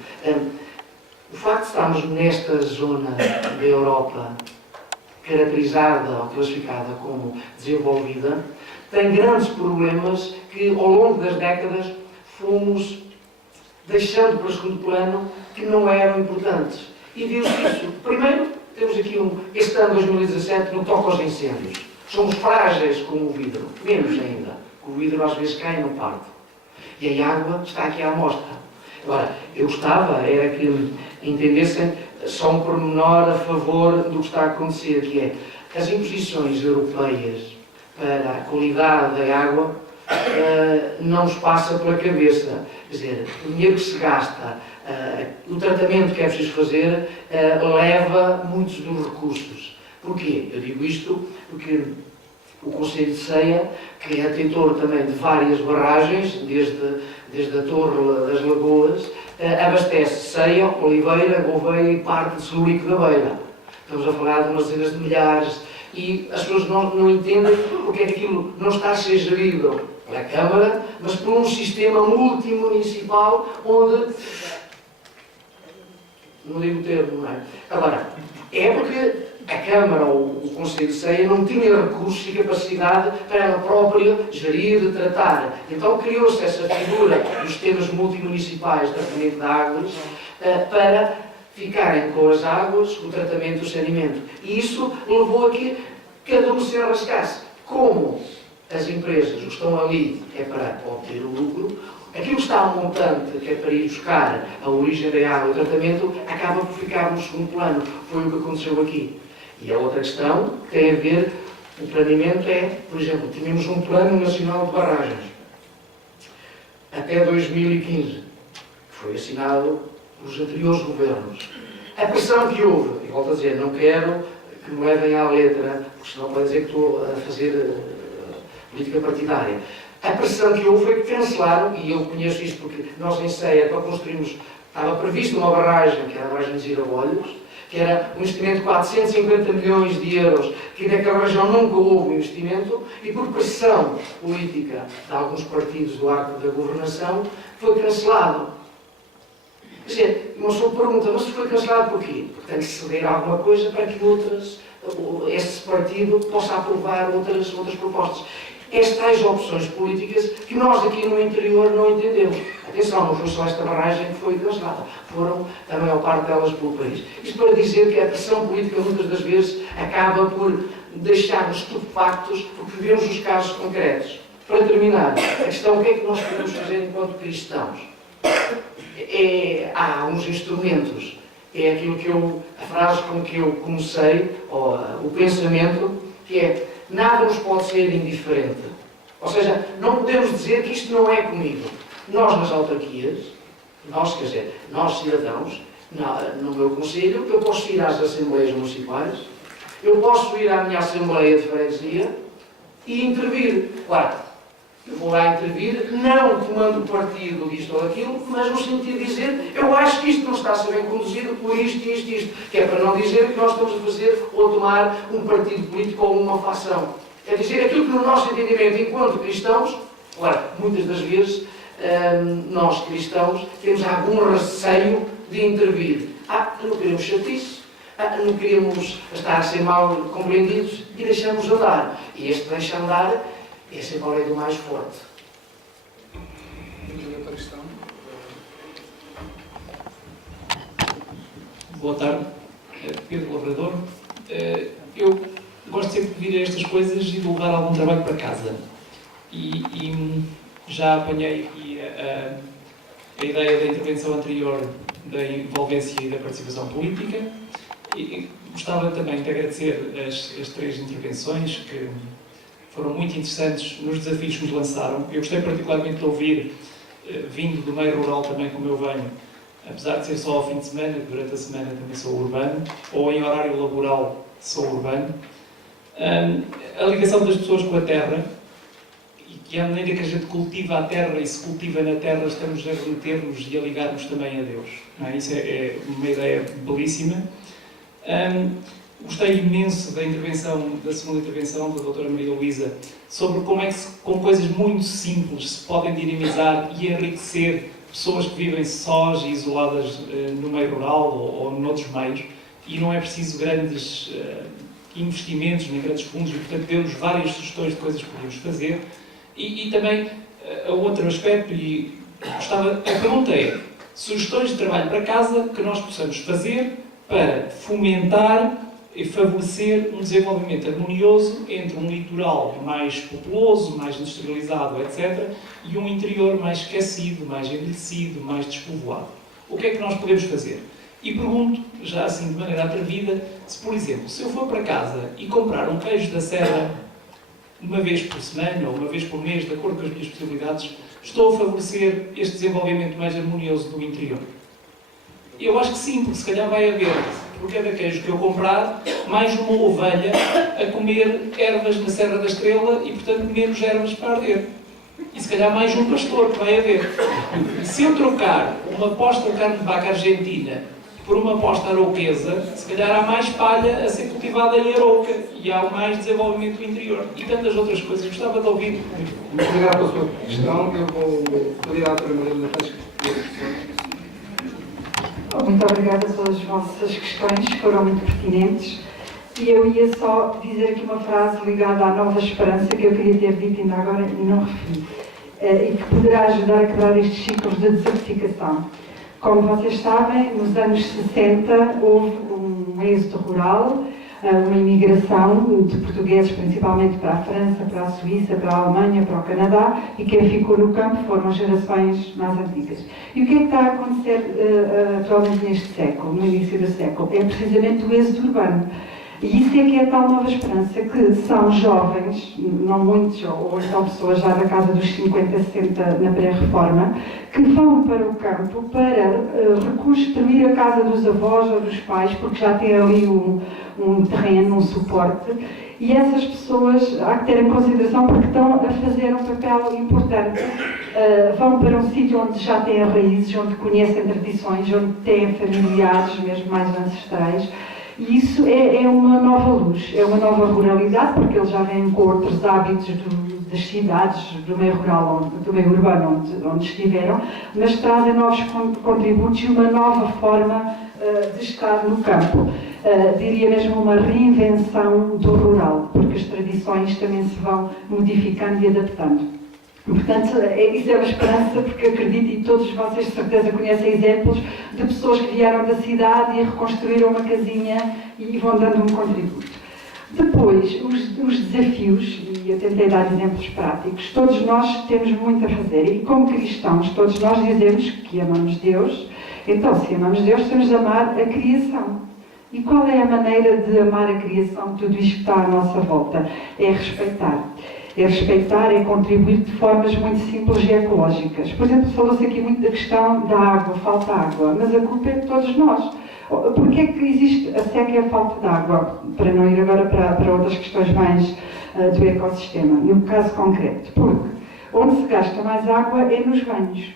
O facto de estarmos nesta zona da Europa caracterizada ou classificada como desenvolvida, tem grandes problemas que ao longo das décadas fomos deixando para o segundo plano que não eram importantes. E viu-se isso. Primeiro, temos aqui este ano 2017 no toque aos incêndios. Somos frágeis como o vidro, menos ainda. O vidro às vezes cai e não parte. E a água está aqui à amostra. Agora, eu gostava, era que entendessem só um pormenor a favor do que está a acontecer, que é as imposições europeias para a qualidade da água não nos passa pela cabeça. Quer dizer, o dinheiro que se gasta, o tratamento que é preciso fazer, leva muitos dos recursos. Porquê? Eu digo isto porque o Conselho de Ceia, que é detentor também de várias barragens, desde a Torre das Lagoas, abastece Ceia, Oliveira, Gouveia e parte de Celurico da Beira. Estamos a falar de umas dezenas de milhares e as pessoas não entendem porque é que aquilo não está a ser gerido pela Câmara, mas por um sistema multimunicipal onde... Não digo o termo, não é? Agora, é porque a Câmara ou o Conselho de Ceia não tinha recursos e capacidade para ela própria gerir, tratar. Então criou-se essa figura dos sistemas multimunicipais de tratamento de águas para ficarem com as águas, o tratamento e o saneamento. E isso levou a que cada um se arrascasse. Como as empresas o que estão ali é para obter o lucro, aquilo que está a um montante, que é para ir buscar a origem da água, o tratamento, acaba por ficar no segundo plano. Foi o que aconteceu aqui. E a outra questão que tem a ver, o planeamento é, por exemplo, tínhamos um Plano Nacional de Barragens até 2015, que foi assinado pelos anteriores governos. A pressão que houve, e volto a dizer, não quero que me levem à letra, porque senão pode dizer que estou a fazer política partidária. A pressão que houve foi que cancelaram, e eu conheço isto porque nós em Ceia, para construirmos, estava prevista uma barragem, que era a barragem de Zirabolhos, que era um investimento de 450 milhões de euros, que naquela região nunca houve investimento, e por pressão política de alguns partidos do arco da governação, foi cancelado. Quer dizer, uma pessoa pergunta, mas foi cancelado porquê? Porque tem que ceder alguma coisa para que esse partido possa aprovar outras propostas. Estas opções políticas que nós aqui no interior não entendemos. Atenção, não foi só esta barragem que foi cancelada, foram a maior parte delas pelo país. Isto para dizer que a pressão política muitas das vezes acaba por deixar-nos estupefactos porque vivemos os casos concretos. Para terminar, a questão, o que é que nós podemos fazer enquanto cristãos? Há uns instrumentos, é aquilo a frase com que eu comecei, ou o pensamento, que é: nada nos pode ser indiferente. Ou seja, não podemos dizer que isto não é comigo. Nós nas autarquias, nós cidadãos, no meu conselho, eu posso ir às assembleias municipais, eu posso ir à minha assembleia de freguesia e intervir. Claro, eu vou lá intervir, não tomando partido disto ou daquilo, mas no sentido de dizer, eu acho que isto não está a ser bem conduzido por isto, que é para não dizer que nós estamos a fazer ou tomar um partido político ou uma facção. É dizer aquilo que no nosso entendimento, enquanto cristãos, claro, muitas das vezes, nós cristãos temos algum receio de intervir. Não queremos chatice, não queremos estar a ser mal compreendidos e deixamos andar. E este deixa andar é sempre a lei do mais forte. Boa tarde, Pedro Lavrador. Eu gosto sempre de vir a estas coisas e de levar algum trabalho para casa. E já apanhei aqui a ideia da intervenção anterior da envolvência e da participação política. E gostava também de agradecer as três intervenções que foram muito interessantes nos desafios que nos lançaram. Eu gostei particularmente de ouvir, vindo do meio rural também como eu venho, apesar de ser só ao fim de semana, durante a semana também sou urbano, ou em horário laboral sou urbano, a ligação das pessoas com a terra, e que à medida que a gente cultiva a terra e se cultiva na terra, estamos a remeter-nos e a ligar-nos também a Deus. Não é? Isso é uma ideia belíssima. Gostei imenso da segunda intervenção da doutora Maria Luísa, sobre como é que com coisas muito simples se podem dinamizar e enriquecer pessoas que vivem sós e isoladas no meio rural ou noutros meios, e não é preciso grandes investimentos nem grandes fundos, e portanto deu-nos várias sugestões de coisas que podíamos fazer. E também outro aspecto, e a pergunta é: sugestões de trabalho para casa que nós possamos fazer para fomentar e favorecer um desenvolvimento harmonioso entre um litoral mais populoso, mais industrializado, etc., e um interior mais esquecido, mais envelhecido, mais despovoado. O que é que nós podemos fazer? E pergunto, já assim de maneira atrevida, se, por exemplo, se eu for para casa e comprar um queijo da serra uma vez por semana ou uma vez por mês, de acordo com as minhas possibilidades, estou a favorecer este desenvolvimento mais harmonioso do interior? Eu acho que sim, porque se calhar vai haver, por cada queijo que eu comprar, mais uma ovelha a comer ervas na Serra da Estrela e, portanto, menos ervas para arder. E se calhar mais um pastor que vai haver. Se eu trocar uma posta de carne de vaca argentina por uma posta arauquesa, se calhar há mais palha a ser cultivada em Arouca e há mais desenvolvimento do interior. E tantas outras coisas. Gostava de ouvir. Muito obrigado pela sua questão. Eu vou pedir à doutora Maria da Paz que Muito obrigada pelas vossas questões, que foram muito pertinentes. E eu ia só dizer aqui uma frase ligada à nova esperança que eu queria ter dito ainda agora e não referi, e que poderá ajudar a quebrar estes ciclos de desertificação. Como vocês sabem, nos anos 60 houve um êxodo rural, uma imigração de portugueses principalmente para a França, para a Suíça, para a Alemanha, para o Canadá, e quem ficou no campo foram gerações mais antigas. E o que é que está a acontecer atualmente neste século, no início do século? É precisamente o êxodo urbano. E isso é que é a tal nova esperança, que são jovens, não muitos, ou então pessoas já da casa dos 50, 60 na pré-reforma, que vão para o campo para reconstruir a casa dos avós ou dos pais, porque já têm ali um terreno, um suporte, e essas pessoas há que ter em consideração porque estão a fazer um papel importante. Vão para um sítio onde já têm raízes, onde conhecem tradições, onde têm familiares, mesmo mais ancestrais. E isso é uma nova luz, é uma nova ruralidade, porque eles já vêm com outros hábitos das cidades, do meio rural, do meio urbano onde estiveram, mas trazem novos contributos e uma nova forma de estar no campo. Diria mesmo uma reinvenção do rural, porque as tradições também se vão modificando e adaptando. Portanto, isso é uma esperança, porque acredito, e todos vocês de certeza conhecem exemplos de pessoas que vieram da cidade e reconstruíram uma casinha e vão dando um contributo. Depois, os desafios, e eu tentei dar exemplos práticos, todos nós temos muito a fazer, e como cristãos, todos nós dizemos que amamos Deus. Então, se amamos Deus, temos de amar a criação. E qual é a maneira de amar a criação, tudo isto que está à nossa volta? É respeitar. É respeitar, é contribuir de formas muito simples e ecológicas. Por exemplo, falou-se aqui muito da questão da água, falta água, mas a culpa é de todos nós. Porquê é que existe a seca e a falta de água? Para não ir agora para outras questões mais do ecossistema, no caso concreto. Porque onde se gasta mais água é nos banhos.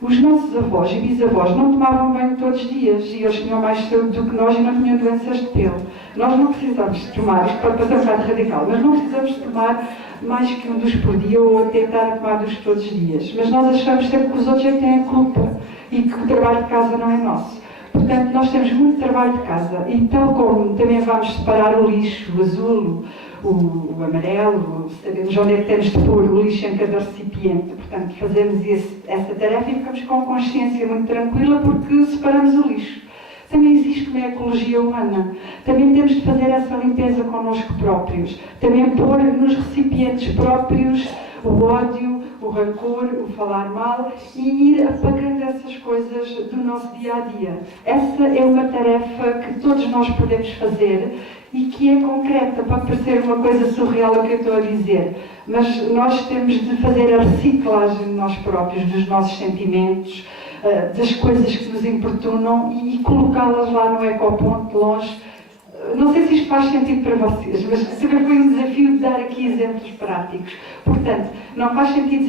Os nossos avós e bisavós não tomavam banho todos os dias e eles tinham mais saúde do que nós e não tinham doenças de pele. Nós não precisamos de tomar, isto pode parecer um bocado radical, mas não precisamos de tomar mais que um dos por dia ou tentar tomar dos todos os dias. Mas nós achamos sempre que os outros é que têm a culpa e que o trabalho de casa não é nosso. Portanto, nós temos muito trabalho de casa e tal como também vamos separar o lixo, o azul, o amarelo, sabemos onde é que temos de pôr o lixo em cada recipiente. Portanto, fazemos essa tarefa e ficamos com consciência muito tranquila porque separamos o lixo. Também existe uma ecologia humana. Também temos de fazer essa limpeza connosco próprios. Também pôr nos recipientes próprios o ódio, o rancor, o falar mal e ir apagando essas coisas do nosso dia-a-dia. Essa é uma tarefa que todos nós podemos fazer e que é concreta. Pode parecer uma coisa surreal o que eu estou a dizer, mas nós temos de fazer a reciclagem de nós próprios, dos nossos sentimentos, das coisas que nos importunam e colocá-las lá no ecoponto longe. Não sei se isto faz sentido para vocês, mas também foi um desafio de dar aqui exemplos práticos. Portanto, não faz sentido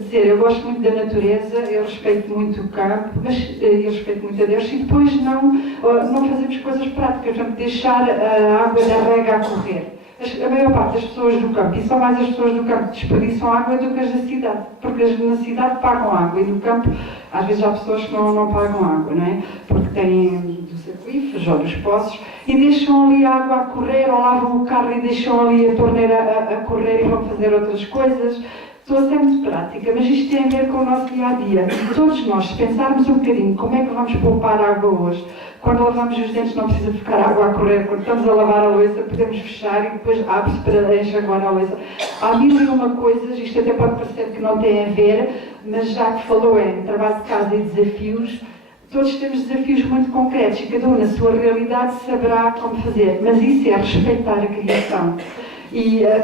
dizer eu gosto muito da natureza, eu respeito muito o campo, mas eu respeito muito a Deus, e depois não fazemos coisas práticas, portanto, deixar a água da rega a correr. A maior parte das pessoas do campo, e são mais as pessoas do campo que desperdiçam água do que as da cidade, porque as na cidade pagam água e no campo às vezes há pessoas que não pagam água, não é? Porque têm dos aquíferos ou dos poços e deixam ali a água a correr ou lavam o carro e deixam ali a torneira a correr e vão fazer outras coisas. Estou a ser muito prática, mas isto tem a ver com o nosso dia-a-dia. E todos nós, se pensarmos um bocadinho como é que vamos poupar água hoje, quando lavamos os dentes não precisa ficar água a correr, quando estamos a lavar a louça podemos fechar e depois abre-se para enxaguar a louça. Há mil e uma coisas, isto até pode parecer que não tem a ver, mas já que falou em trabalho de casa e desafios, todos temos desafios muito concretos e cada um na sua realidade saberá como fazer, mas isso é respeitar a criação. E a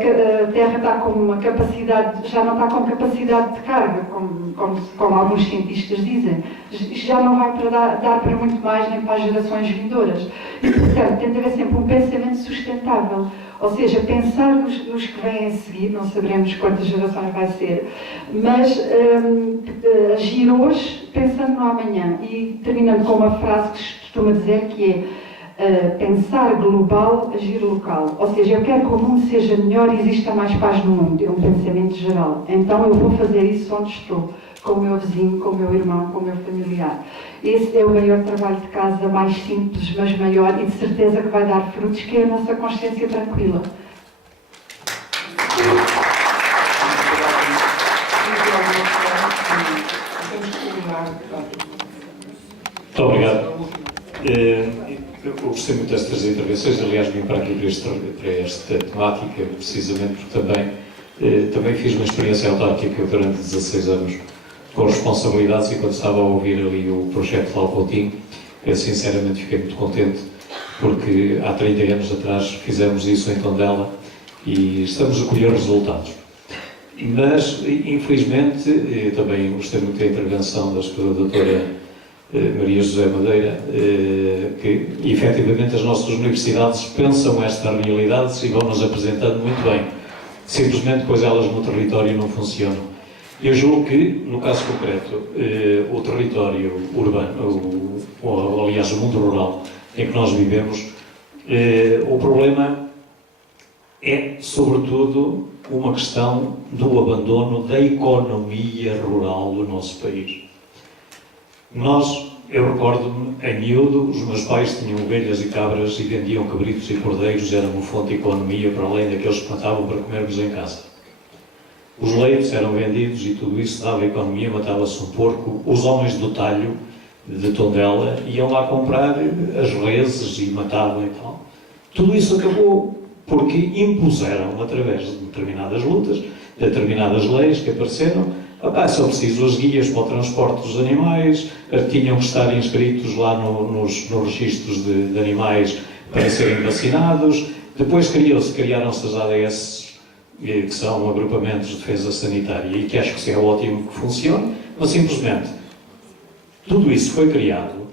Terra está com uma capacidade, já não está com capacidade de carga, como alguns cientistas dizem. Isto já não vai para dar para muito mais, nem para as gerações vindouras. E, portanto, tem de haver sempre um pensamento sustentável. Ou seja, pensar nos que vêm a seguir, não saberemos quantas gerações vai ser, mas agir hoje pensando no amanhã. E terminando com uma frase que se costuma dizer que é pensar global, agir local. Ou seja, eu quero que o mundo seja melhor e exista mais paz no mundo. É um pensamento geral. Então eu vou fazer isso onde estou, com o meu vizinho, com o meu irmão, com o meu familiar. Esse é o maior trabalho de casa, mais simples, mas maior e de certeza que vai dar frutos, que é a nossa consciência tranquila. Muito obrigado. Eu gostei muito destas intervenções, aliás, vim para aqui para esta temática, precisamente porque também fiz uma experiência autárquica durante 16 anos com responsabilidades e quando estava a ouvir ali o projeto Lau Coutinho, eu sinceramente fiquei muito contente porque há 30 anos atrás fizemos isso em Tondela e estamos a colher resultados. Mas, infelizmente, também gostei muito da intervenção da doutora Maria José Madeira, que efetivamente as nossas universidades pensam esta realidade e vão-nos apresentando muito bem. Simplesmente, depois elas no território não funcionam. Eu julgo que, no caso concreto, o território urbano, ou aliás o mundo rural em que nós vivemos, o problema é, sobretudo, uma questão do abandono da economia rural do nosso país. Eu recordo-me, em miúdo, os meus pais tinham ovelhas e cabras e vendiam cabritos e cordeiros, era uma fonte de economia para além daqueles que matavam para comermos em casa. Os leites eram vendidos e tudo isso dava economia, matava-se um porco. Os homens do talho de Tondela iam lá comprar as reses e matavam e tal. Tudo isso acabou porque impuseram, através de determinadas lutas, determinadas leis que apareceram. Só preciso as guias para o transporte dos animais, tinham que estar inscritos lá nos registros de animais para serem vacinados. Depois criaram-se as ADS, que são agrupamentos de defesa sanitária, e que acho que é ótimo que funcione, mas simplesmente tudo isso foi criado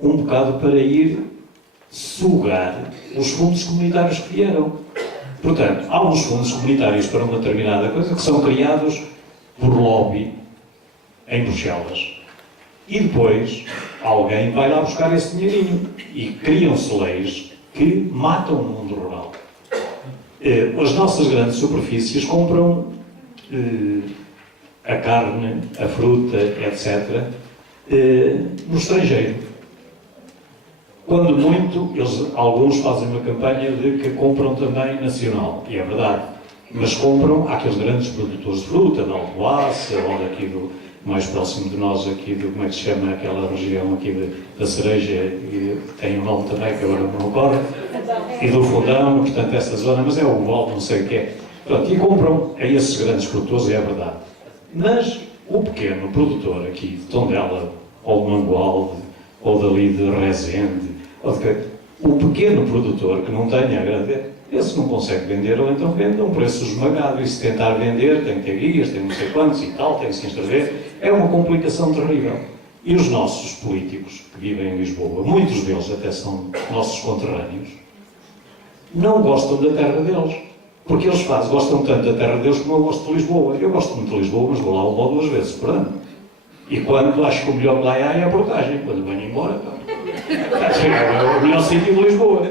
um bocado para ir sugar os fundos comunitários que vieram. Portanto, há uns fundos comunitários para uma determinada coisa que são criados por lobby em Bruxelas. E depois alguém vai lá buscar esse dinheirinho e criam-se leis que matam o mundo rural. As nossas grandes superfícies compram a carne, a fruta, etc., no estrangeiro. Quando muito, alguns fazem uma campanha de que compram também nacional, e é verdade. Mas compram aqueles grandes produtores de fruta, da Alcoaça, ou daqui mais próximo de nós, aqui como é que se chama aquela região aqui da cereja, que tem um nome também que agora não ocorre, e do Fundão, portanto essa zona, mas é o Val, não sei o que é. Portanto, e compram a esses grandes produtores, é verdade. Mas o pequeno produtor aqui de Tondela, ou de Mangualde, ou dali de Rezende, o pequeno produtor que não tenha a grande... Esse não consegue vender, ou então vende a um preço esmagado. E se tentar vender, tem que ter guias, tem não sei quantos e tal, tem que se inscrever. É uma complicação terrível. E os nossos políticos que vivem em Lisboa, muitos deles até são nossos conterrâneos, não gostam da terra deles. Porque eles gostam tanto da terra deles como eu gosto de Lisboa. Eu gosto muito de Lisboa, mas vou lá uma ou duas vezes por ano. E quando acho que o melhor que lá é a portagem. Quando venho embora, é o melhor sítio de Lisboa.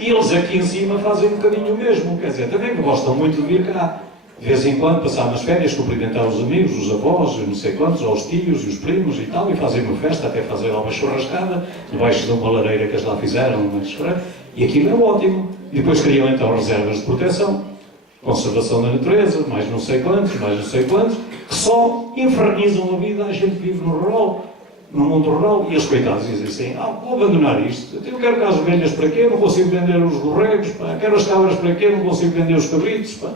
E eles aqui em cima fazem um bocadinho o mesmo, quer dizer, também gostam muito de vir cá. De vez em quando passar umas férias, cumprimentar os amigos, os avós, não sei quantos, ou os tios e os primos e tal, e fazem uma festa, até fazer lá uma churrascada, debaixo de uma lareira que eles lá fizeram, e aquilo é ótimo. E depois criam então reservas de proteção, conservação da natureza, mais não sei quantos, que só infernizam a vida a gente que vive no rural, no mundo rural, e os coitados dizem assim, vou abandonar isto, eu quero as ovelhas para quê, não consigo vender os borregos, pá. Quero as cabras para quê, não consigo vender os cabritos, pá.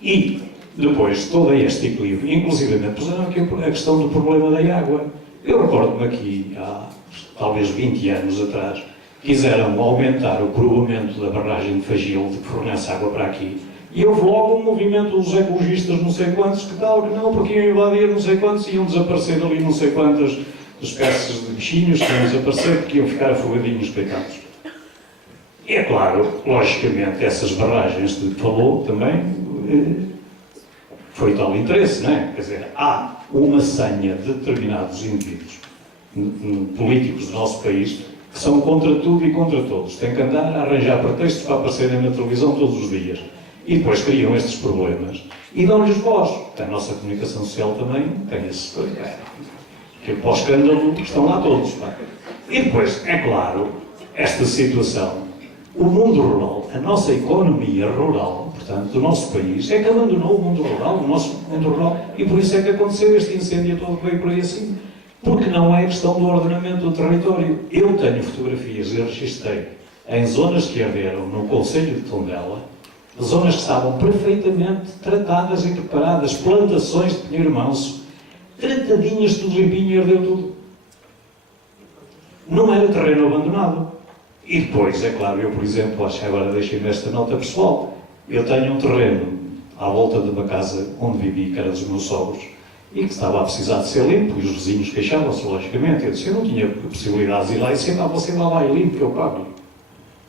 E depois todo este equilíbrio, inclusive puseram aqui a questão do problema da água. Eu recordo-me aqui, há talvez 20 anos atrás, quiseram aumentar o coroamento da barragem de Fagil, que fornece água para aqui, e houve logo um movimento dos ecologistas, não sei quantos, que tal, que não, porque iam invadir não sei quantos, iam desaparecer ali não sei quantas espécies de bichinhos, que iam desaparecer, porque iam ficar afogadinhos, coitados. E é claro, logicamente, essas barragens que falou também, foi tal interesse, não é? Quer dizer, há uma senha de determinados indivíduos políticos do nosso país que são contra tudo e contra todos. Têm que andar a arranjar pretextos para aparecerem na televisão todos os dias. E depois criam estes problemas e dão-lhes voz. A nossa comunicação social também tem esse que pós-escândalo estão lá todos. Pá. E depois, é claro, esta situação, o mundo rural, a nossa economia rural, portanto, do nosso país, é que abandonou o mundo rural, o nosso mundo rural, e por isso é que aconteceu este incêndio todo que veio por aí assim. Porque não é questão do ordenamento do território. Eu tenho fotografias e registrei em zonas que arderam no Concelho de Tondela, zonas que estavam perfeitamente tratadas e preparadas, plantações de pinheiro manso, tratadinhas, tudo limpinho e ardeu tudo. Não era terreno abandonado. E depois, é claro, eu, por exemplo, acho que agora deixei-me esta nota pessoal, eu tenho um terreno à volta de uma casa onde vivi, que era dos meus sogros, e que estava a precisar de ser limpo, e os vizinhos queixavam-se, logicamente. Eu disse, eu não tinha possibilidade de ir lá e disse, você vai lá e limpo, que eu pago.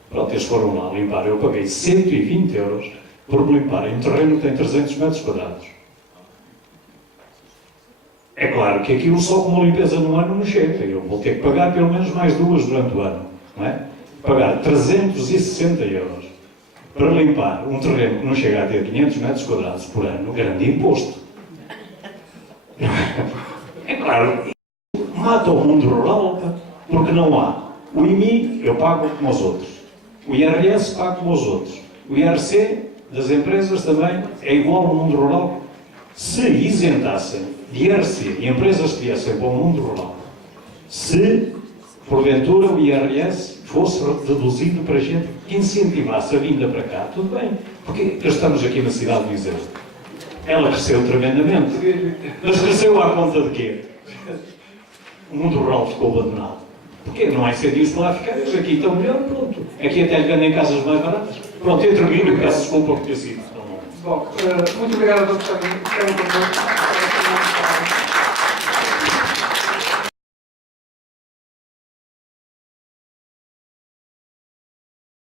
Pronto, eles foram lá limpar. Eu paguei 120 euros por me limparem um terreno que tem 300 metros quadrados. É claro que aquilo só com uma limpeza no ano não chega. Eu vou ter que pagar pelo menos mais 2 durante o ano. Não é? Pagar 360 euros para limpar um terreno que não chega a ter 500 metros quadrados por ano, grande imposto. É claro, mata o mundo rural, porque não há. O IMI eu pago como os outros. O IRS pago como os outros. O IRC das empresas também é igual ao mundo rural. Se isentassem de IRC e empresas que viessem para o mundo rural, se porventura o IRS fosse deduzido para gente que incentivasse a vinda para cá, tudo bem. Porque estamos aqui na cidade de Viseu. Ela cresceu tremendamente. Mas cresceu à conta de quê? O mundo rural ficou abandonado. Porquê? Não há incêndios para lá ficar. Eles aqui estão melhor, pronto. Aqui até lhe vendem casas mais baratas. Pronto, eu termino e peço desculpa por ter sido. Bom, muito obrigado a todos que estavam connosco.